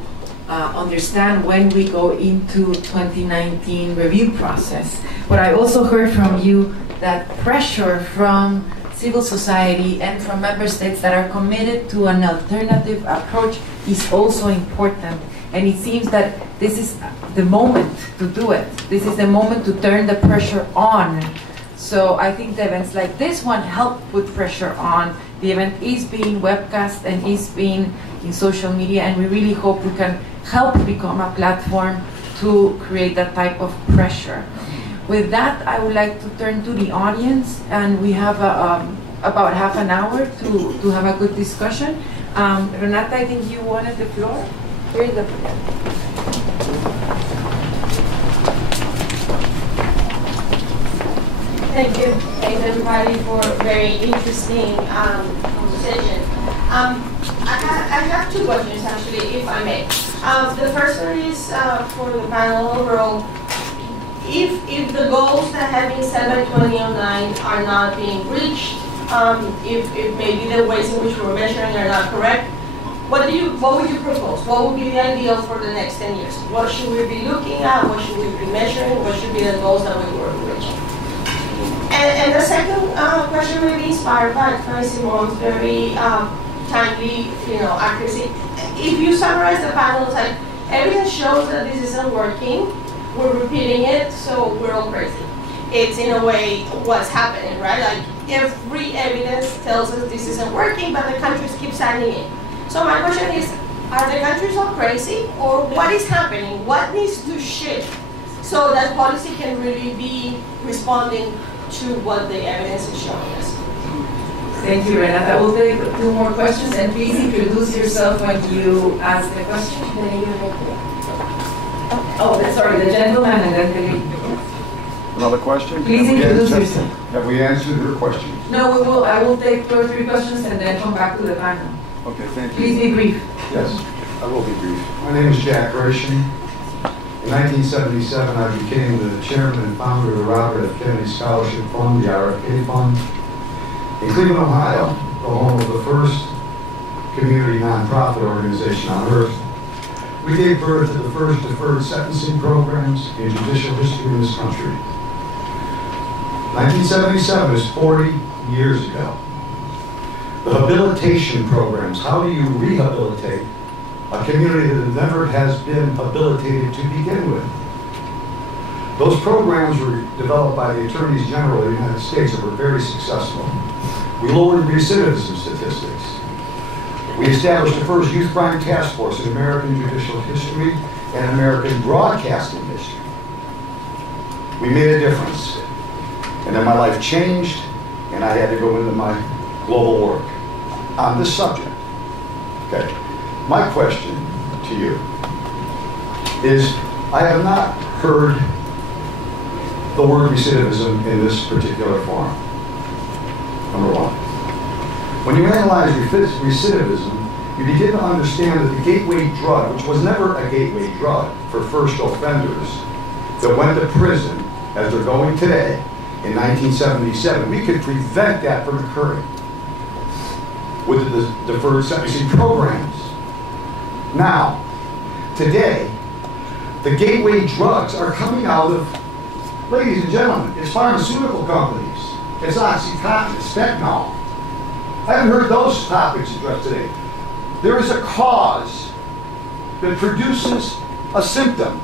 understand when we go into 2019 review process. But I also heard from you that pressure from civil society and from member states that are committed to an alternative approach is also important. And it seems that this is the moment to do it. This is the moment to turn the pressure on. So I think the events like this one help put pressure on. The event is being webcast and is being in social media, and we really hope we can help become a platform to create that type of pressure. With that, I would like to turn to the audience, and we have about half an hour to have a good discussion. Renata, I think you wanted the floor. Here's the floor. Thank you. Thanks everybody for a very interesting conversation. I have two questions actually, if I may. The first one is for the panel overall. If the goals that have been set by 2009 are not being reached, if maybe the ways in which we're measuring are not correct, what would you propose? What would be the ideal for the next 10 years? What should we be looking at? What should we be measuring? What should be the goals that we were reaching? And the second question may be inspired by Simone's very timely, accuracy. If you summarize the panel, it's like evidence shows that this isn't working. We're repeating it, so we're all crazy. It's in a way what's happening, right? Like every evidence tells us this isn't working, but the countries keep signing it. So my question is, are the countries all crazy, or what is happening? What needs to shift so that policy can really be responding to what the evidence is showing us? Thank you, Renata. We'll take two more questions, and please introduce yourself when you ask the question. Oh, sorry, the gentleman and then the lady. Another question? Please introduce yourself. Have we answered your question? No, we will. I will take 2 or 3 questions and then come back to the panel. Okay, thank you. Please be brief. Yes, I will be brief. My name is Jack Gratian. In 1977, I became the chairman and founder of the Robert F. Kennedy Scholarship Fund, the RFK Fund, in Cleveland, Ohio, the home of the first community nonprofit organization on earth. We gave birth to the first deferred sentencing programs in judicial history in this country. 1977 is 40 years ago. The habilitation programs, how do you rehabilitate a community that never has been habilitated to begin with? Those programs were developed by the Attorneys General of the United States and were very successful. We lowered recidivism statistics. We established the first youth crime task force in American judicial history and American broadcasting history. We made a difference. And then my life changed, and I had to go into my global work on this subject. Okay. My question to you is, I have not heard the word recidivism in this particular forum, number one. When you analyze recidivism, you begin to understand that the gateway drug, which was never a gateway drug for first offenders that went to prison, as they're going today, in 1977, we could prevent that from occurring. with the deferred sentencing programs. Now, today, the gateway drugs are coming out of, ladies and gentlemen, it's pharmaceutical companies. It's Oxycontin, it's fentanyl. I haven't heard those topics addressed today. There is a cause that produces a symptom.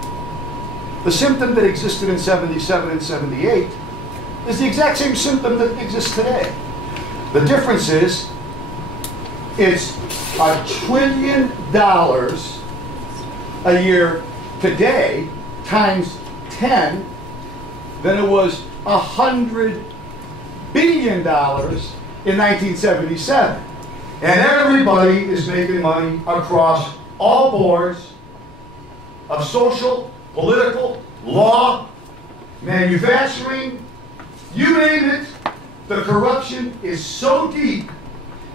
The symptom that existed in 77 and 78 is the exact same symptom that exists today. The difference is it's $1 trillion a year today times 10 than it was $100 billion in 1977. And everybody is making money across all boards of social, political, law, manufacturing, you name it. The corruption is so deep,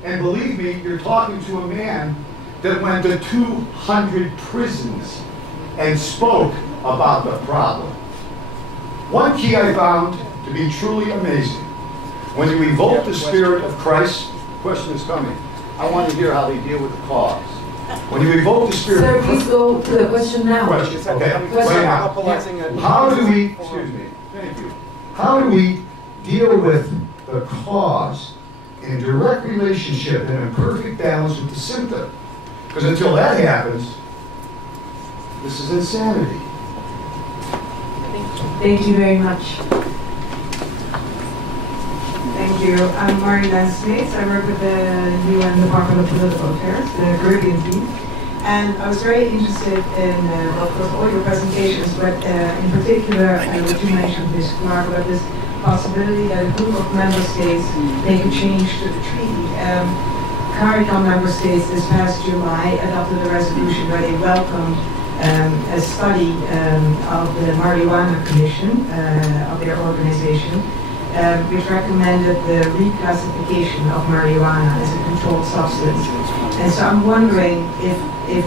and believe me, you're talking to a man that went to 200 prisons and spoke about the problem. One key I found to be truly amazing. When you evoke the Spirit of Christ, question is coming. I want to hear how they deal with the cause. When you evoke the Spirit Sir, of please go to the question now. Question, okay. Question. How do we, excuse me, thank you. How do we deal with the cause in direct relationship and in perfect balance with the symptom? Because until that happens, this is insanity. Thank you very much. Thank you. I'm Marina Smith. I work with the UN Department of Political Affairs, the Caribbean team. And I was very interested in, of course, all your presentations, but in particular, what you mentioned, Ms. Clark, about this possibility that a group of member states make a change to the treaty. CARICOM member states this past July adopted a resolution where they welcomed a study of the Marijuana Commission of their organization, which recommended the reclassification of marijuana as a controlled substance. And so I'm wondering if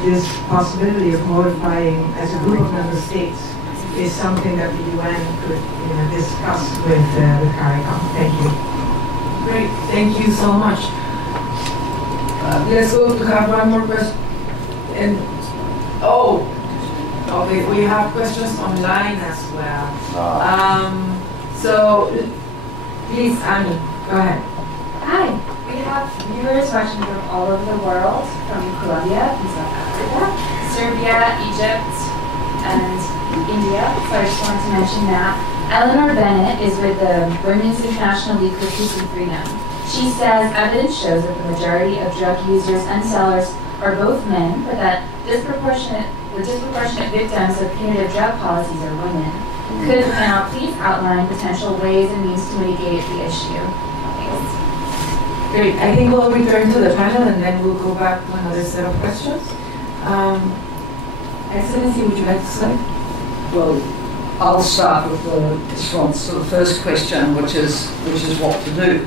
this possibility of modifying as a group of member states is something that the UN could discuss with CARICOM. Thank you. Great, thank you so much. Let's go to have one more question. And okay, we have questions online as well. So please, Annie, go ahead. Hi, we have viewers watching from all over the world, from Colombia, from South Africa, Serbia, Egypt, and India. So I just wanted to mention that. Eleanor Bennett is with the Women's International League for Peace and Freedom. She says evidence shows that the majority of drug users and sellers are both men, but that the disproportionate victims of punitive drug policies are women. Could the panel please outline potential ways and means to mitigate the issue? Thanks. Great. I think we'll return to the panel and then we'll go back to another set of questions. Excellency, would you like to say? Well, I'll start with the response to the first question, which is what to do.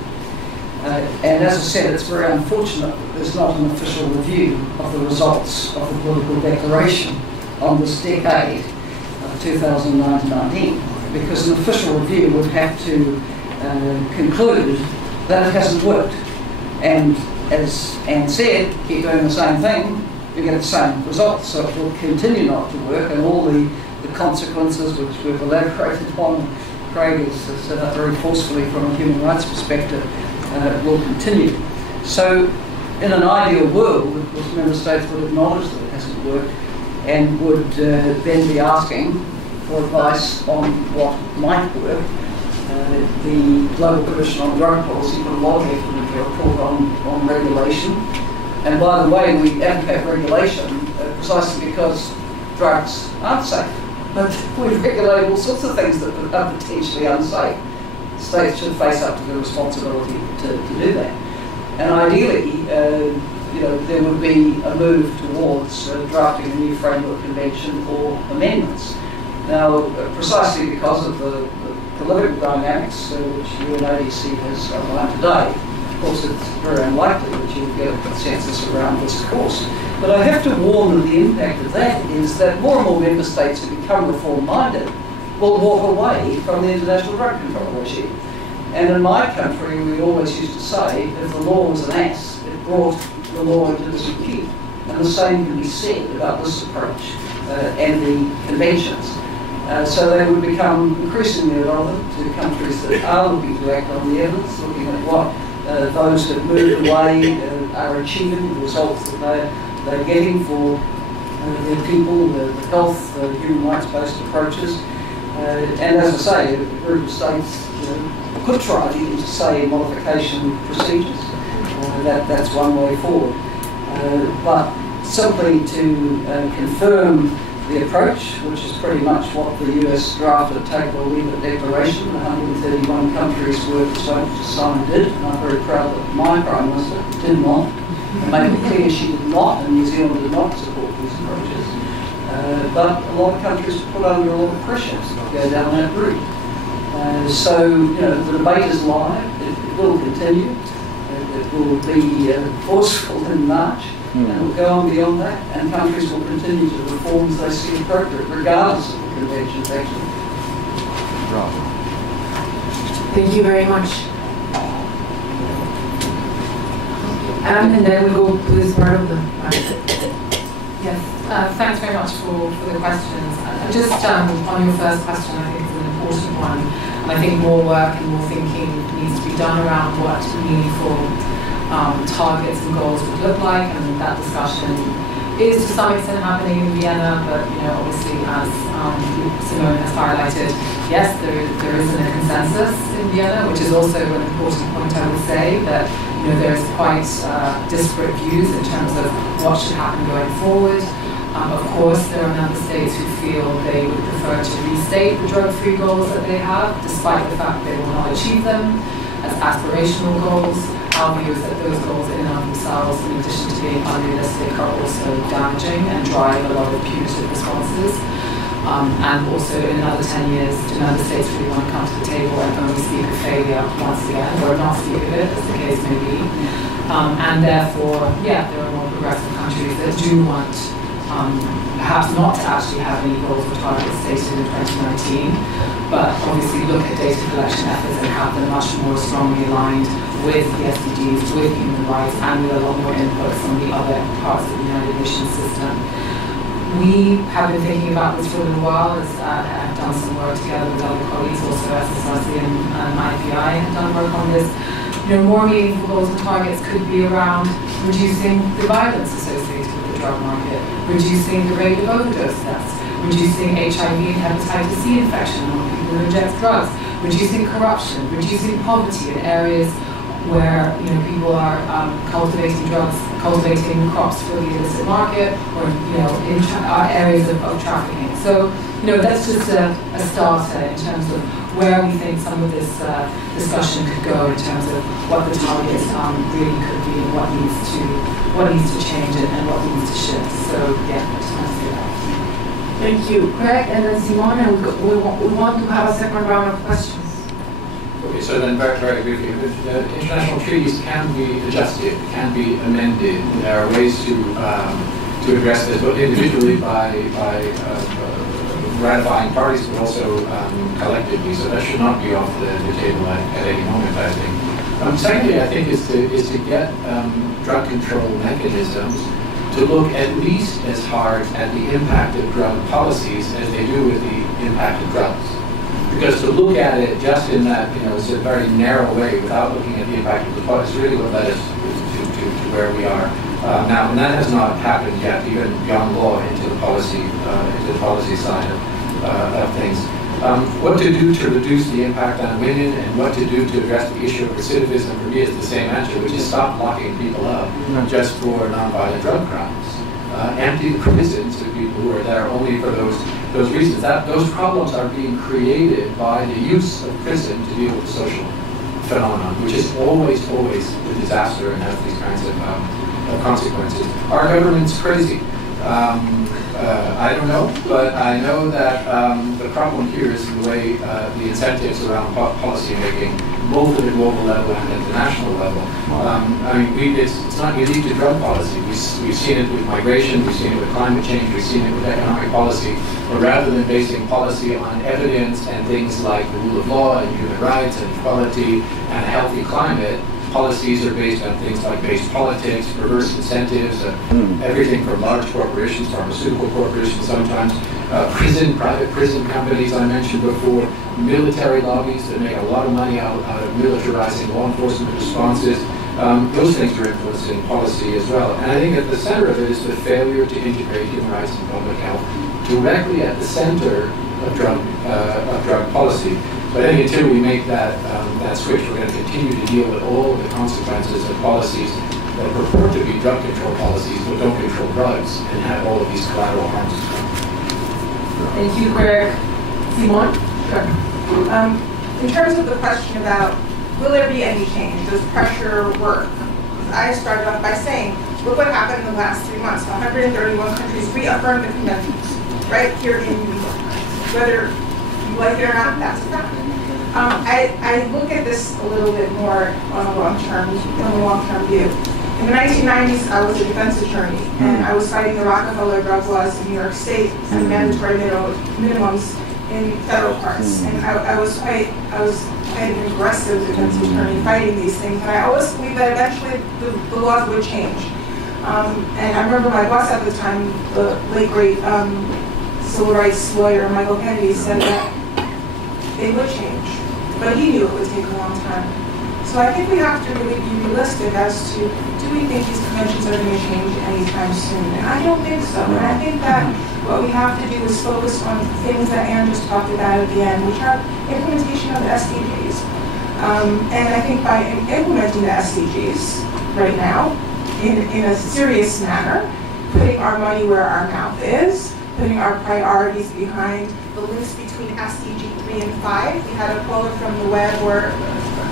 And as I said, it's very unfortunate that there's not an official review of the results of the political declaration on this decade, 2019, because an official review would have to conclude that it hasn't worked. And as Anne said, keep doing the same thing, you get the same results. So it will continue not to work, and all the consequences which we've elaborated on, Craig has set up very forcefully from a human rights perspective, will continue. So in an ideal world, of course, member states would acknowledge that it hasn't worked and would then be asking for advice on what might work. The Global Commission on Drug Policy put a lot of effort into a report on regulation. And by the way, we advocate regulation precisely because drugs aren't safe. But we regulate all sorts of things that are potentially unsafe. States should face up to the responsibility to do that. And ideally, there would be a move towards drafting a new framework convention or amendments. Now, precisely because of the political dynamics which UNODC has outlined today, of course it's very unlikely that you would get a consensus around this course. But I have to warn that the impact of that is that more and more member states who become reform-minded will walk away from the international drug control regime. And in my country, we always used to say, if the law was an ass, it brought the law into disrepute. And the same can be said about this approach and the conventions. So they would become increasingly irrelevant to countries that are looking to act on the evidence, looking at what those that moved away are achieving, the results that they're getting for their people, the health, human rights-based approaches. And as I say, a group of states could try even to say modification procedures. That's one way forward. But simply to confirm the approach, which is pretty much what the US drafted take or leave it declaration. 131 countries were persuaded to sign did, and I'm very proud that my Prime Minister did not, and made it clear she did not, and New Zealand did not support these approaches. But a lot of countries were put under a lot of pressure to go down that route. So, the debate is live, it will continue, it will be forceful in March. And it will go on beyond that, and countries will continue to reform as they see appropriate, regardless of the convention's action. Thank you very much. And then we go to this part of the Yes, thanks very much for the questions. Just on your first question, I think it's an important one. And I think more work and more thinking needs to be done around what meaningful targets and goals would look like, and that discussion is to some extent happening in Vienna, but obviously, as Simone has highlighted, yes, there isn't a consensus in Vienna, which is also an important point, I would say, that there's quite disparate views in terms of what should happen going forward. Of course, there are member states who feel they would prefer to restate the drug-free goals that they have, despite the fact they will not achieve them as aspirational goals. Our view is that those goals in and of themselves, in addition to being unrealistic, are also damaging and drive a lot of punitive responses. And also in another 10 years, do member states really want to come to the table and only speak of failure once again, or not speak of it, as the case may be. And therefore, yeah, there are more progressive countries that do want perhaps not to actually have any goals or targets stated in 2019, but obviously look at data collection efforts and have them much more strongly aligned with the SDGs, with human rights, and with a lot more input from the other parts of the United Nations system. We have been thinking about this for a little while, as have done some work together with other colleagues, also SSRC and IPI have done work on this. More meaningful goals and targets could be around reducing the violence associated with the drug market, reducing the rate of overdose deaths, reducing HIV and hepatitis C infection among people who inject drugs, reducing corruption, reducing poverty in areas where people are cultivating drugs, cultivating crops for the illicit market, or in areas of trafficking. So that's just a starter in terms of where we think some of this discussion could go in terms of what the targets really could be, and what needs to change and what needs to shift. So yeah, I just want to say that. Thank you, Craig, and then Simone. And we want to have a second round of questions. Okay, so then very briefly, international treaties can be adjusted, can be amended. There are ways to address this, both individually by ratifying parties, but also collectively. So that should not be off the table at any moment, I think. Secondly, I think is to get drug control mechanisms to look at least as hard at the impact of drug policies as they do with the impact of drugs. Because to look at it just in that, it's a very narrow way without looking at the impact of the policy is really what led us to where we are now. And that has not happened yet, even beyond law, into the policy side of things. What to do to reduce the impact on women, and what to do to address the issue of recidivism, for me is the same answer, which is stop locking people up just for nonviolent drug crimes. Empty the prisons to people who are there only for those reasons. Those problems are being created by the use of prison to deal with the social phenomenon, which is always a disaster and has these kinds of consequences. Our government's crazy. I don't know, but I know that the problem here is the way the incentives around policy making, both at the global level and at the national level. It's not unique to drug policy. We've seen it with migration, we've seen it with climate change, we've seen it with economic policy. But rather than basing policy on evidence and things like the rule of law and human rights and equality and a healthy climate, policies are based on things like base politics, perverse incentives, everything from large corporations, pharmaceutical corporations sometimes, private prison companies I mentioned before, military lobbies that make a lot of money out of militarizing law enforcement responses. Those things are influencing policy as well. And I think at the center of it is the failure to integrate human rights and public health directly at the center of drug policy. But I think until we make that switch, we're going to continue to deal with all of the consequences of policies that purport to be drug control policies but don't control drugs and have all of these collateral harms. Thank you, Greg. Simone? Sure. In terms of the question about will there be any change, does pressure work? I started off by saying, look what happened in the last 3 months. 131 countries reaffirmed the conventions right here in New York. Whether you like it or not, that's a fact. I look at this a little bit more on a long-term view. In the 1990s, I was a defense attorney, and I was fighting the Rockefeller drug laws in New York State and mandatory minimums in federal courts. And I was quite an aggressive defense attorney fighting these things. And I always believed that eventually the laws would change. And I remember my boss at the time, the late great civil rights lawyer Michael Kennedy, said that they would change, but he knew it would take a long time. So I think we have to really be realistic as to, do we think these conventions are going to change anytime soon? And I don't think so. And I think that what we have to do is focus on things that Anne just talked about at the end, which are implementation of the SDGs. And I think by implementing the SDGs right now, in a serious manner, putting our money where our mouth is, putting our priorities behind the links between SDG 3 and 5. We had a caller from the web where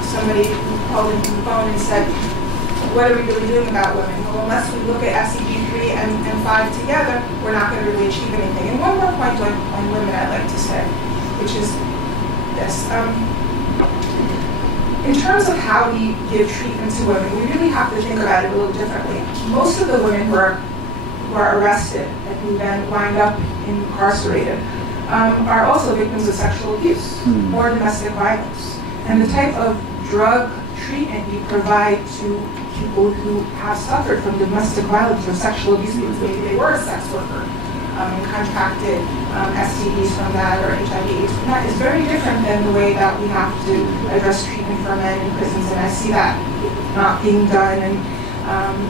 somebody called into the phone and said, what are we really doing about women? Well, unless we look at SDG 3 and 5 together, we're not going to really achieve anything. And one more point on women I'd like to say, which is this. In terms of how we give treatment to women, we really have to think about it a little differently. Most of the women who are arrested and who then wind up incarcerated are also victims of sexual abuse or domestic violence. And the type of drug treatment you provide to people who have suffered from domestic violence or sexual abuse because maybe they were a sex worker and contracted STDs from that or HIV/AIDS from that is very different than the way that we have to address treatment for men in prisons. And I see that not being done. And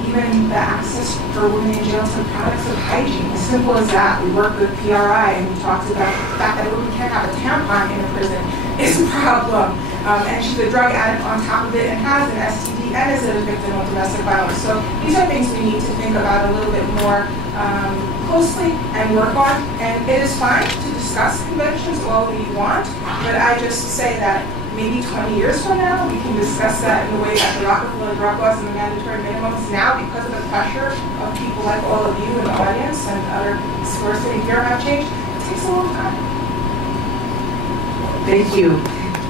even the access for women in jail to products of hygiene, as simple as that. We work with PRI and we talked about the fact that a woman can't have a tampon in a prison is a problem. And she's a drug addict on top of it and has an STD and is a victim of domestic violence. So these are things we need to think about a little bit more closely and work on. And it is fine to discuss conventions all that you want, but I just say that maybe 20 years from now, we can discuss that in the way that the Rockefeller drug laws and the mandatory minimums now, because of the pressure of people like all of you in the audience and other sources sitting here have changed. It takes a long time. Thank you.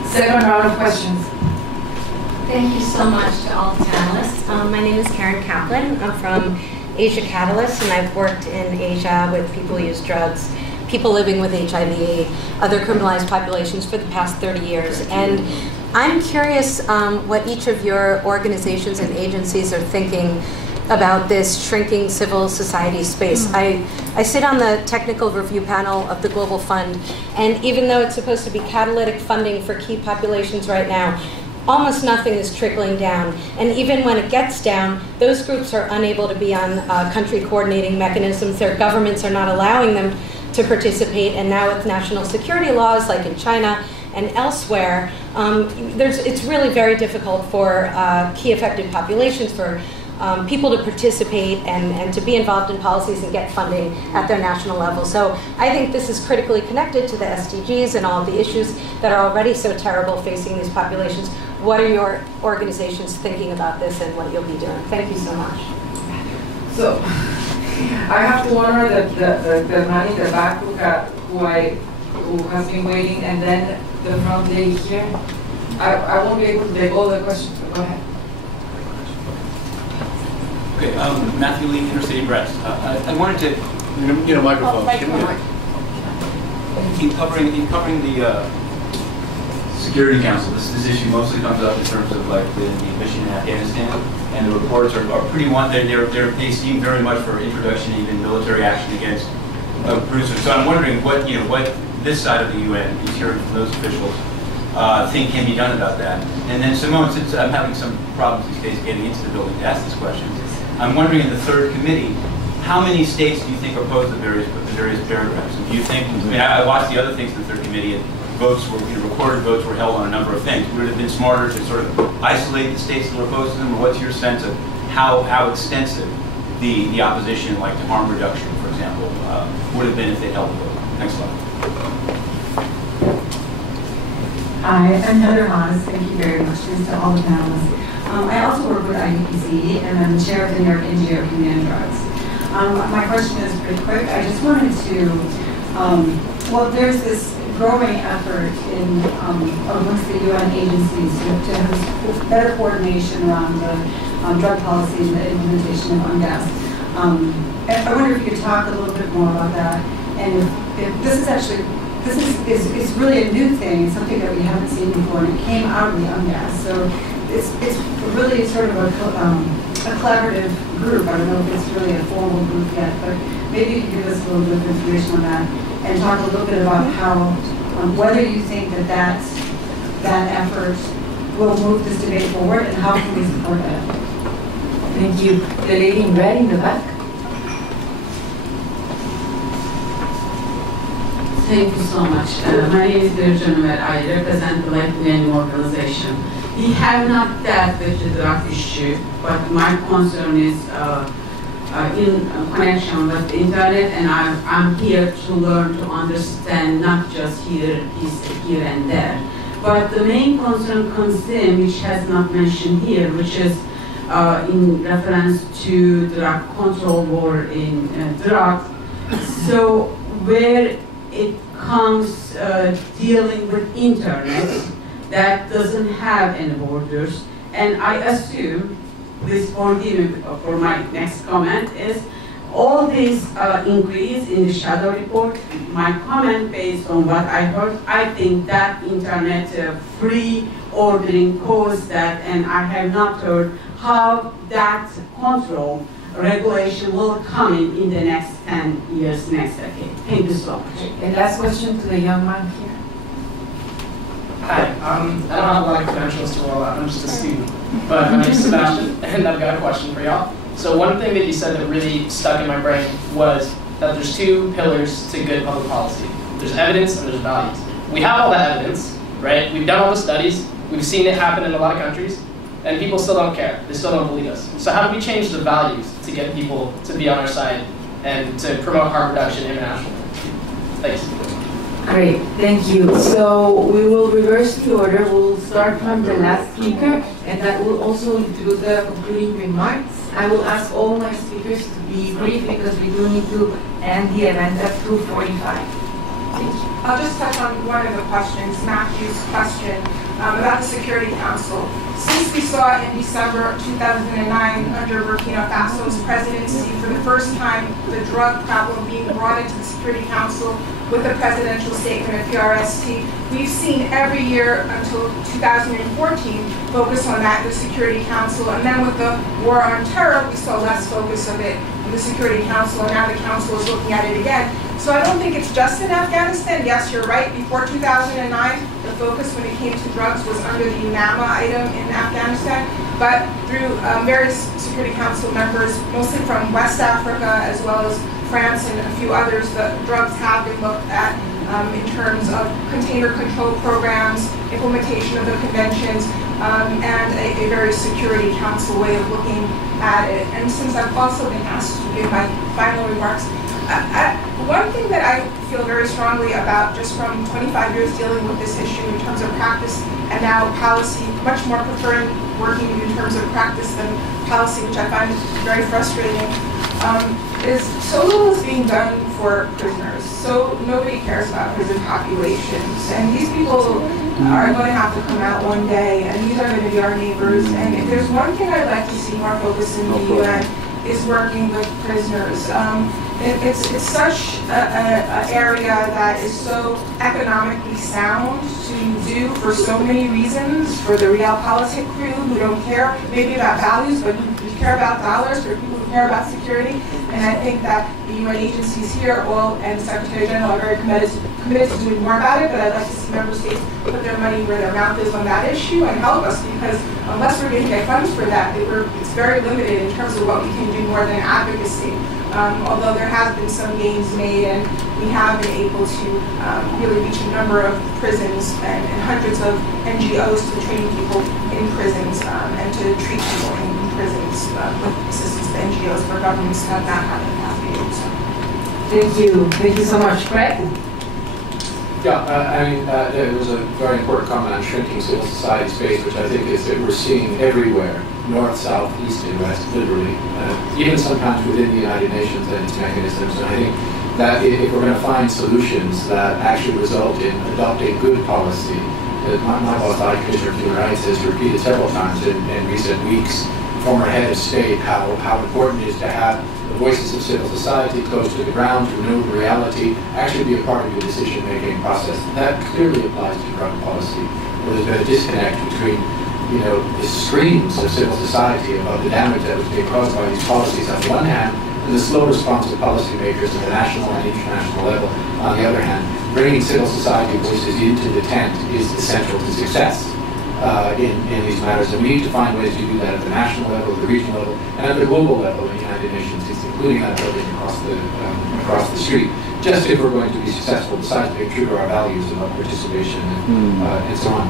Second round of questions. Thank you so much to all panelists. My name is Karen Kaplan. I'm from Asia Catalyst, and I've worked in Asia with people who use drugs, people living with HIV, other criminalized populations for the past 30 years. And I'm curious what each of your organizations and agencies are thinking about this shrinking civil society space. I sit on the technical review panel of the Global Fund, and even though it's supposed to be catalytic funding for key populations right now, almost nothing is trickling down. And even when it gets down, those groups are unable to be on country coordinating mechanisms. Their governments are not allowing them to participate. And now with national security laws, like in China and elsewhere, it's really very difficult for key affected populations, for people to participate and to be involved in policies and get funding at their national level. So I think this is critically connected to the SDGs and all of the issues that are already so terrible facing these populations. What are your organizations thinking about this and what you'll be doing? Thank you so much. So I have to honor the man in the back who has been waiting, and then the front lady here. I won't be able to take all the questions, but go ahead. Okay, Matthew Lee, Intercity Press. I wanted to get a microphone. In covering the Security Council, this issue mostly comes up in terms of like the mission in Afghanistan, and the reports are pretty they seem very much for introduction, even military action against producers. So I'm wondering what this side of the UN is hearing from those officials think can be done about that. And then Simone, since I'm having some problems these days getting into the building to ask this question, I'm wondering in the third committee, how many states do you think oppose the various paragraphs? And do you think, I watched the other things in the third committee, and votes were, recorded votes were held on a number of things. Would it have been smarter to sort of isolate the states that were opposed to them, or what's your sense of how extensive the opposition, like to harm reduction, for example, would have been if they held the vote? Thanks a lot. Hi, I'm Heather Haas. Thank you very much. Thanks to all the panelists. I also work with IPC, and I'm the chair of the New York NGO Community on Drugs. My question is pretty quick. I just wanted to, well, there's this growing effort in amongst the UN agencies to have better coordination around the drug policy and the implementation of UNGAS. I wonder if you could talk a little bit more about that, and if this is actually, this is really a new thing, something that we haven't seen before, and it came out of the UNGAS. So it's really sort of a collaborative group. I don't know if it's really a formal group yet, but maybe you could give us a little bit of information on that and talk a little bit about how, whether you think that effort will move this debate forward, and how can we support that? Thank you. The lady in red in the back. Thank you so much. My name is Birjan Ömer. I represent the Latvian organization. We have not dealt with the drug issue, but my concern is in connection with the internet, and I'm here to learn to understand, not just here and there. But the main concern comes in, which has not mentioned here, which is in reference to drug control war in drugs. So where it comes dealing with internet, that doesn't have any borders, and I assume, please forgive me for my next comment, is all this increase in the shadow report, my comment based on what I heard, I think that internet free ordering caused that, and I have not heard how that control regulation will come in the next 10 years, next decade. Thank you so much. And last question to the young man here. Hi, I don't have a lot of credentials to roll out, I'm just a student. But my name is Sebastian, and I've got a question for y'all. So one thing that you said that really stuck in my brain was that there's two pillars to good public policy. There's evidence and there's values. We have all that evidence, right? We've done all the studies, we've seen it happen in a lot of countries, and people still don't care. They still don't believe us. So how do we change the values to get people to be on our side and to promote harm reduction internationally? Thanks. Great, thank you. So we will reverse the order. We'll start from the last speaker, and that will also include the concluding remarks. I will ask all my speakers to be brief because we do need to end the event at 2:45. Thank you. I'll just touch on one of the questions, Matthew's question about the Security Council. Since we saw in December 2009 under Burkina Faso's presidency for the first time the drug problem being brought into the Security Council with a presidential statement of PRST, we've seen every year until 2014 focus on that in the Security Council, and then with the war on terror we saw less focus of it in the Security Council, and now the Council is looking at it again. So I don't think it's just in Afghanistan. Yes, you're right, before 2009 the focus when it came to drugs was under the UNAMA item in Afghanistan, but through various Security Council members, mostly from West Africa as well as France and a few others, the drugs have been looked at in terms of container control programs, implementation of the conventions, and a very Security Council way of looking at it. And since I've also been asked to give my final remarks, one thing that I feel very strongly about just from 25 years dealing with this issue in terms of practice and now policy, much more preferring working in terms of practice than policy, which I find very frustrating, is so little is being done for prisoners. So nobody cares about prison populations. And these people are going to have to come out one day, and these are going to be our neighbors. And if there's one thing I'd like to see more focus in the UN, is working with prisoners. It's such an area that is so economically sound to do for so many reasons, for the realpolitik crew who don't care maybe about values, but who care about dollars, for people who care about security. And I think that the UN agencies here, all, and the Secretary General are very committed to doing more about it, but I'd like to see member states put their money where their mouth is on that issue and help us, because unless we're going to get funds for that, it's very limited in terms of what we can do more than advocacy. Although there has been some gains made, and we have been able to really reach a number of prisons and hundreds of NGOs to train people in prisons and to treat people in prisons with assistance to NGOs where governments have not had the capacity to do so. Thank you. Thank you so much. Greg? Yeah, there was a very important comment on shrinking civil society space, which I think is that we're seeing everywhere, north, south, east, and west, literally, even sometimes within the United Nations and its mechanisms. And I think that if we're going to find solutions that actually result in adopting good policy, my boss, the Commissioner of Human Rights, has repeated several times in recent weeks, former head of state, how important it is to have the voices of civil society close to the ground, to know the reality, actually be a part of the decision-making process. That clearly applies to drug policy, where there's been a disconnect between, the screams of civil society about the damage that was being caused by these policies on the one hand, and the slow response of policymakers at the national and international level on the other hand. Bringing civil society voices into the tent is essential to success in these matters, and we need to find ways to do that at the national level, the regional level, and at the global level in the United Nations, including that building across the street. Just if we're going to be successful, besides being true to our values about participation and so on.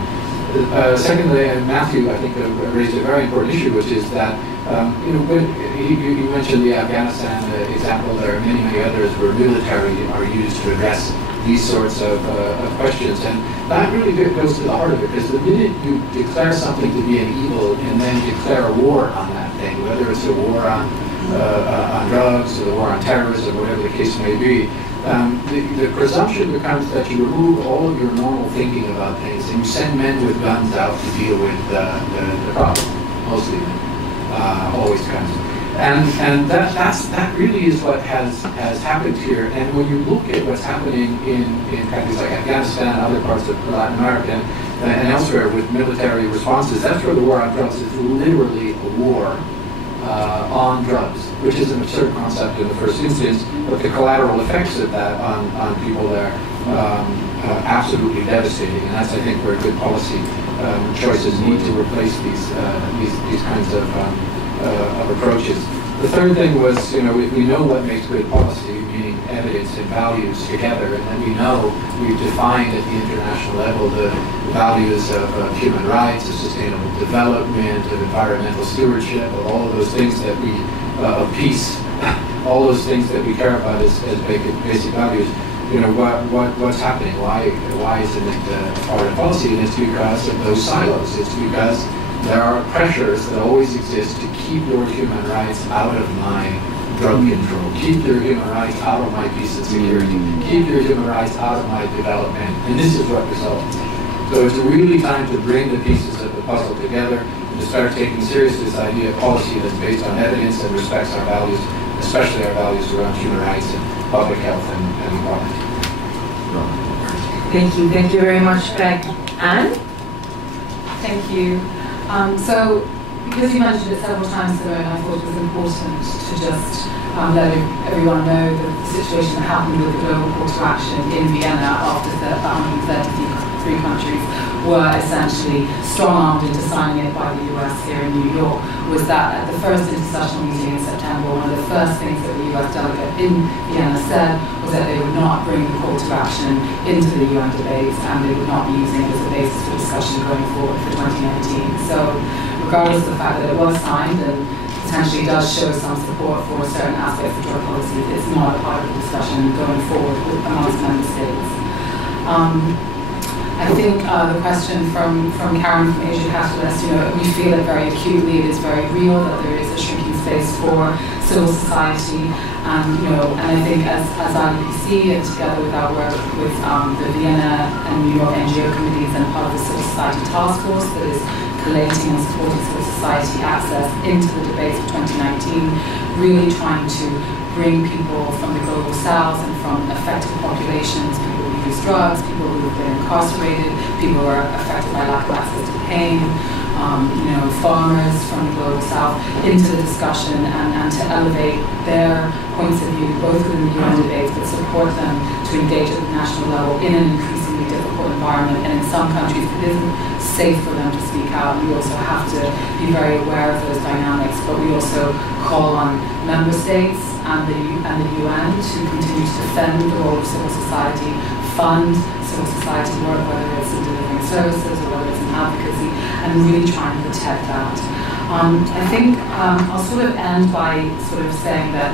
Secondly, Matthew, I think, raised a very important issue, which is that you mentioned the Afghanistan example. There are many, many others where military are used to address these sorts of questions, and that really goes to the heart of it, because the minute you declare something to be an evil and then declare a war on that thing, whether it's a war on drugs or a war on terrorism, whatever the case may be, the presumption becomes that you remove all of your normal thinking about things and you send men with guns out to deal with the problem, mostly men, always guns. And that really is what has happened here. And when you look at what's happening in countries like Afghanistan and other parts of Latin America and elsewhere with military responses, that's where the war on drugs is literally a war on drugs, which is an absurd concept in the first instance, but the collateral effects of that on people there absolutely devastating. And that's, I think, where good policy choices need to replace these kinds of approaches. The third thing was, we know what makes good policy, meaning evidence and values together, and then we've defined at the international level the values of human rights, of sustainable development, of environmental stewardship, of all of those things that of peace, all those things that we care about as basic values. What's happening? Why isn't it part of policy? And it's because of those silos. It's because there are pressures that always exist to keep your human rights out of my drug control, keep your human rights out of my peace and security, keep your human rights out of my development, and this is what results. So it's really time to bring the pieces of the puzzle together and to start taking seriously this idea of policy that's based on evidence and respects our values, especially our values around human rights and public health and equality. Thank you very much, Greg. Anne? Thank you. So, because you mentioned it several times today, I thought it was important to just let everyone know that the situation that happened with the global call to action in Vienna after the 133 countries were essentially strong-armed into signing it by the US here in New York, was that at the first intersessional meeting in September, one of the first things that the US delegate in Vienna said was that they would not bring the call to action into the UN debates and they would not be using it as a basis for discussion going forward for 2019. So regardless of the fact that it was signed and potentially does show some support for certain aspects of drug policy, it's not a part of the discussion going forward amongst member states. I think the question from Karen from Asia Catalyst, we feel it very acutely, it is very real that there is a shrinking space for civil society, and I think as IPC and together with our work with the Vienna and New York NGO committees and part of the civil society task force that is collating and supporting civil society access into the debates of 2019, really trying to bring people from the global south and from affected populations, people who use drugs, people who have been incarcerated, people who are affected by lack of access to pain, farmers from the global south, into the discussion and to elevate their points of view, both within the UN debates, but support them to engage at the national level in an increasingly difficult environment. And in some countries, it isn't safe for them to speak out. We also have to be very aware of those dynamics, but we also call on member states and the UN to continue to defend the role of civil society, fund civil society work, whether it's in delivering services or whether it's in advocacy, and really try and protect that. I think I'll sort of end by sort of saying that,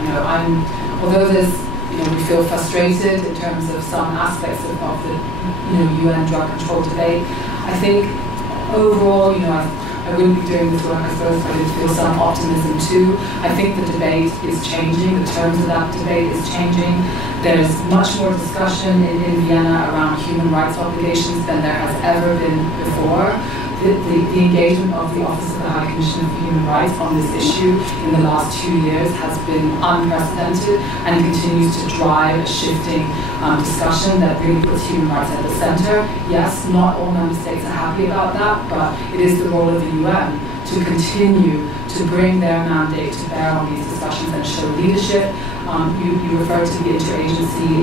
although there's, we feel frustrated in terms of some aspects of the, UN drug control debate, I think overall, I wouldn't be doing this work, I suppose, if I didn't feel some optimism too. I think the debate is changing, the terms of that debate is changing. There's much more discussion in Vienna around human rights obligations than there has ever been before. The engagement of the Office of the High Commissioner for Human Rights on this issue in the last 2 years has been unprecedented and continues to drive a shifting discussion that really puts human rights at the center. Yes, not all member states are happy about that, but it is the role of the UN to continue to bring their mandate to bear on these discussions and show leadership. You referred to the interagency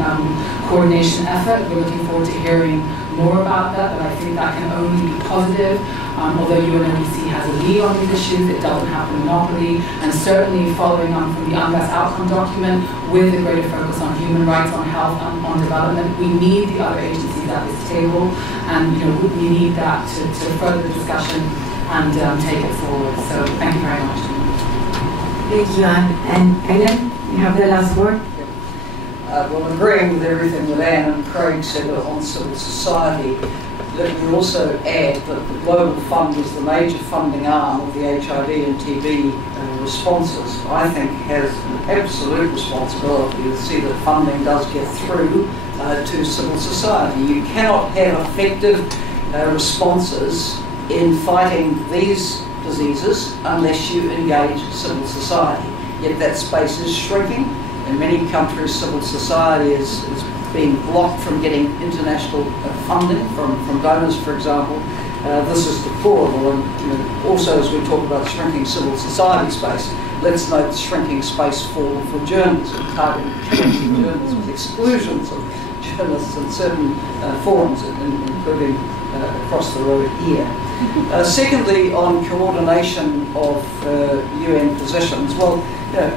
coordination effort. We're looking forward to hearing more about that, but I think that can only be positive. Although UNODC has a lead on these issues, it doesn't have the monopoly, and certainly following on from the unrest outcome document with a greater focus on human rights, on health, on development, we need the other agencies at this table, and we need that to further the discussion and take it forward. So thank you very much. Thank you, Anne. And Ellen, you have the last word. Well, agreeing with everything that Anne and Craig said on civil society, let me also add that the Global Fund is the major funding arm of the HIV and TB responses. I think has an absolute responsibility to see that funding does get through to civil society. You cannot have effective responses in fighting these diseases unless you engage civil society. Yet that space is shrinking. In many countries, civil society is being blocked from getting international funding from donors, for example. This is deplorable, and also as we talk about shrinking civil society space, let's note shrinking space for journalism, targeted journalism, exclusions of journalists in certain forums, including across the road here. Secondly, on coordination of UN positions, well,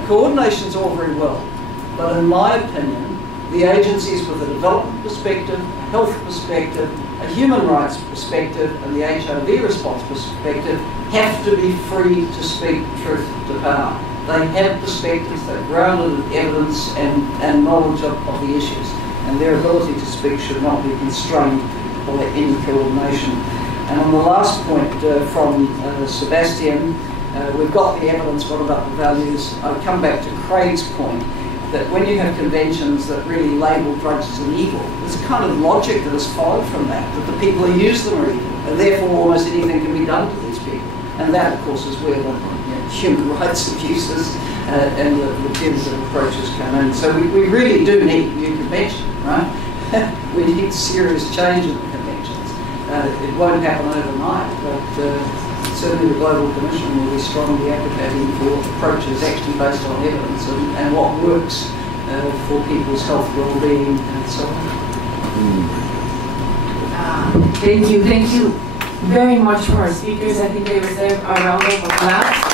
coordination's all very well. But in my opinion, the agencies with a development perspective, a health perspective, a human rights perspective, and the HIV response perspective have to be free to speak truth to power. They have perspectives, they're grounded in evidence and knowledge of the issues. And their ability to speak should not be constrained by any coordination. And on the last point from Sebastian, we've got the evidence, what about the values? I come back to Craig's point, that when you have conventions that really label drugs as an evil, there's a kind of logic that is followed from that the people who use them are evil, and therefore almost anything can be done to these people. And that, of course, is where the human rights abuses and the punitive approaches come in. So we really do need a new convention, right? We need serious change in the conventions. It won't happen overnight, but certainly the Global Commission will be strongly advocating for approaches actually based on evidence and what works for people's health, well-being, and so on. Thank you very much for our speakers. I think they deserve a round of applause.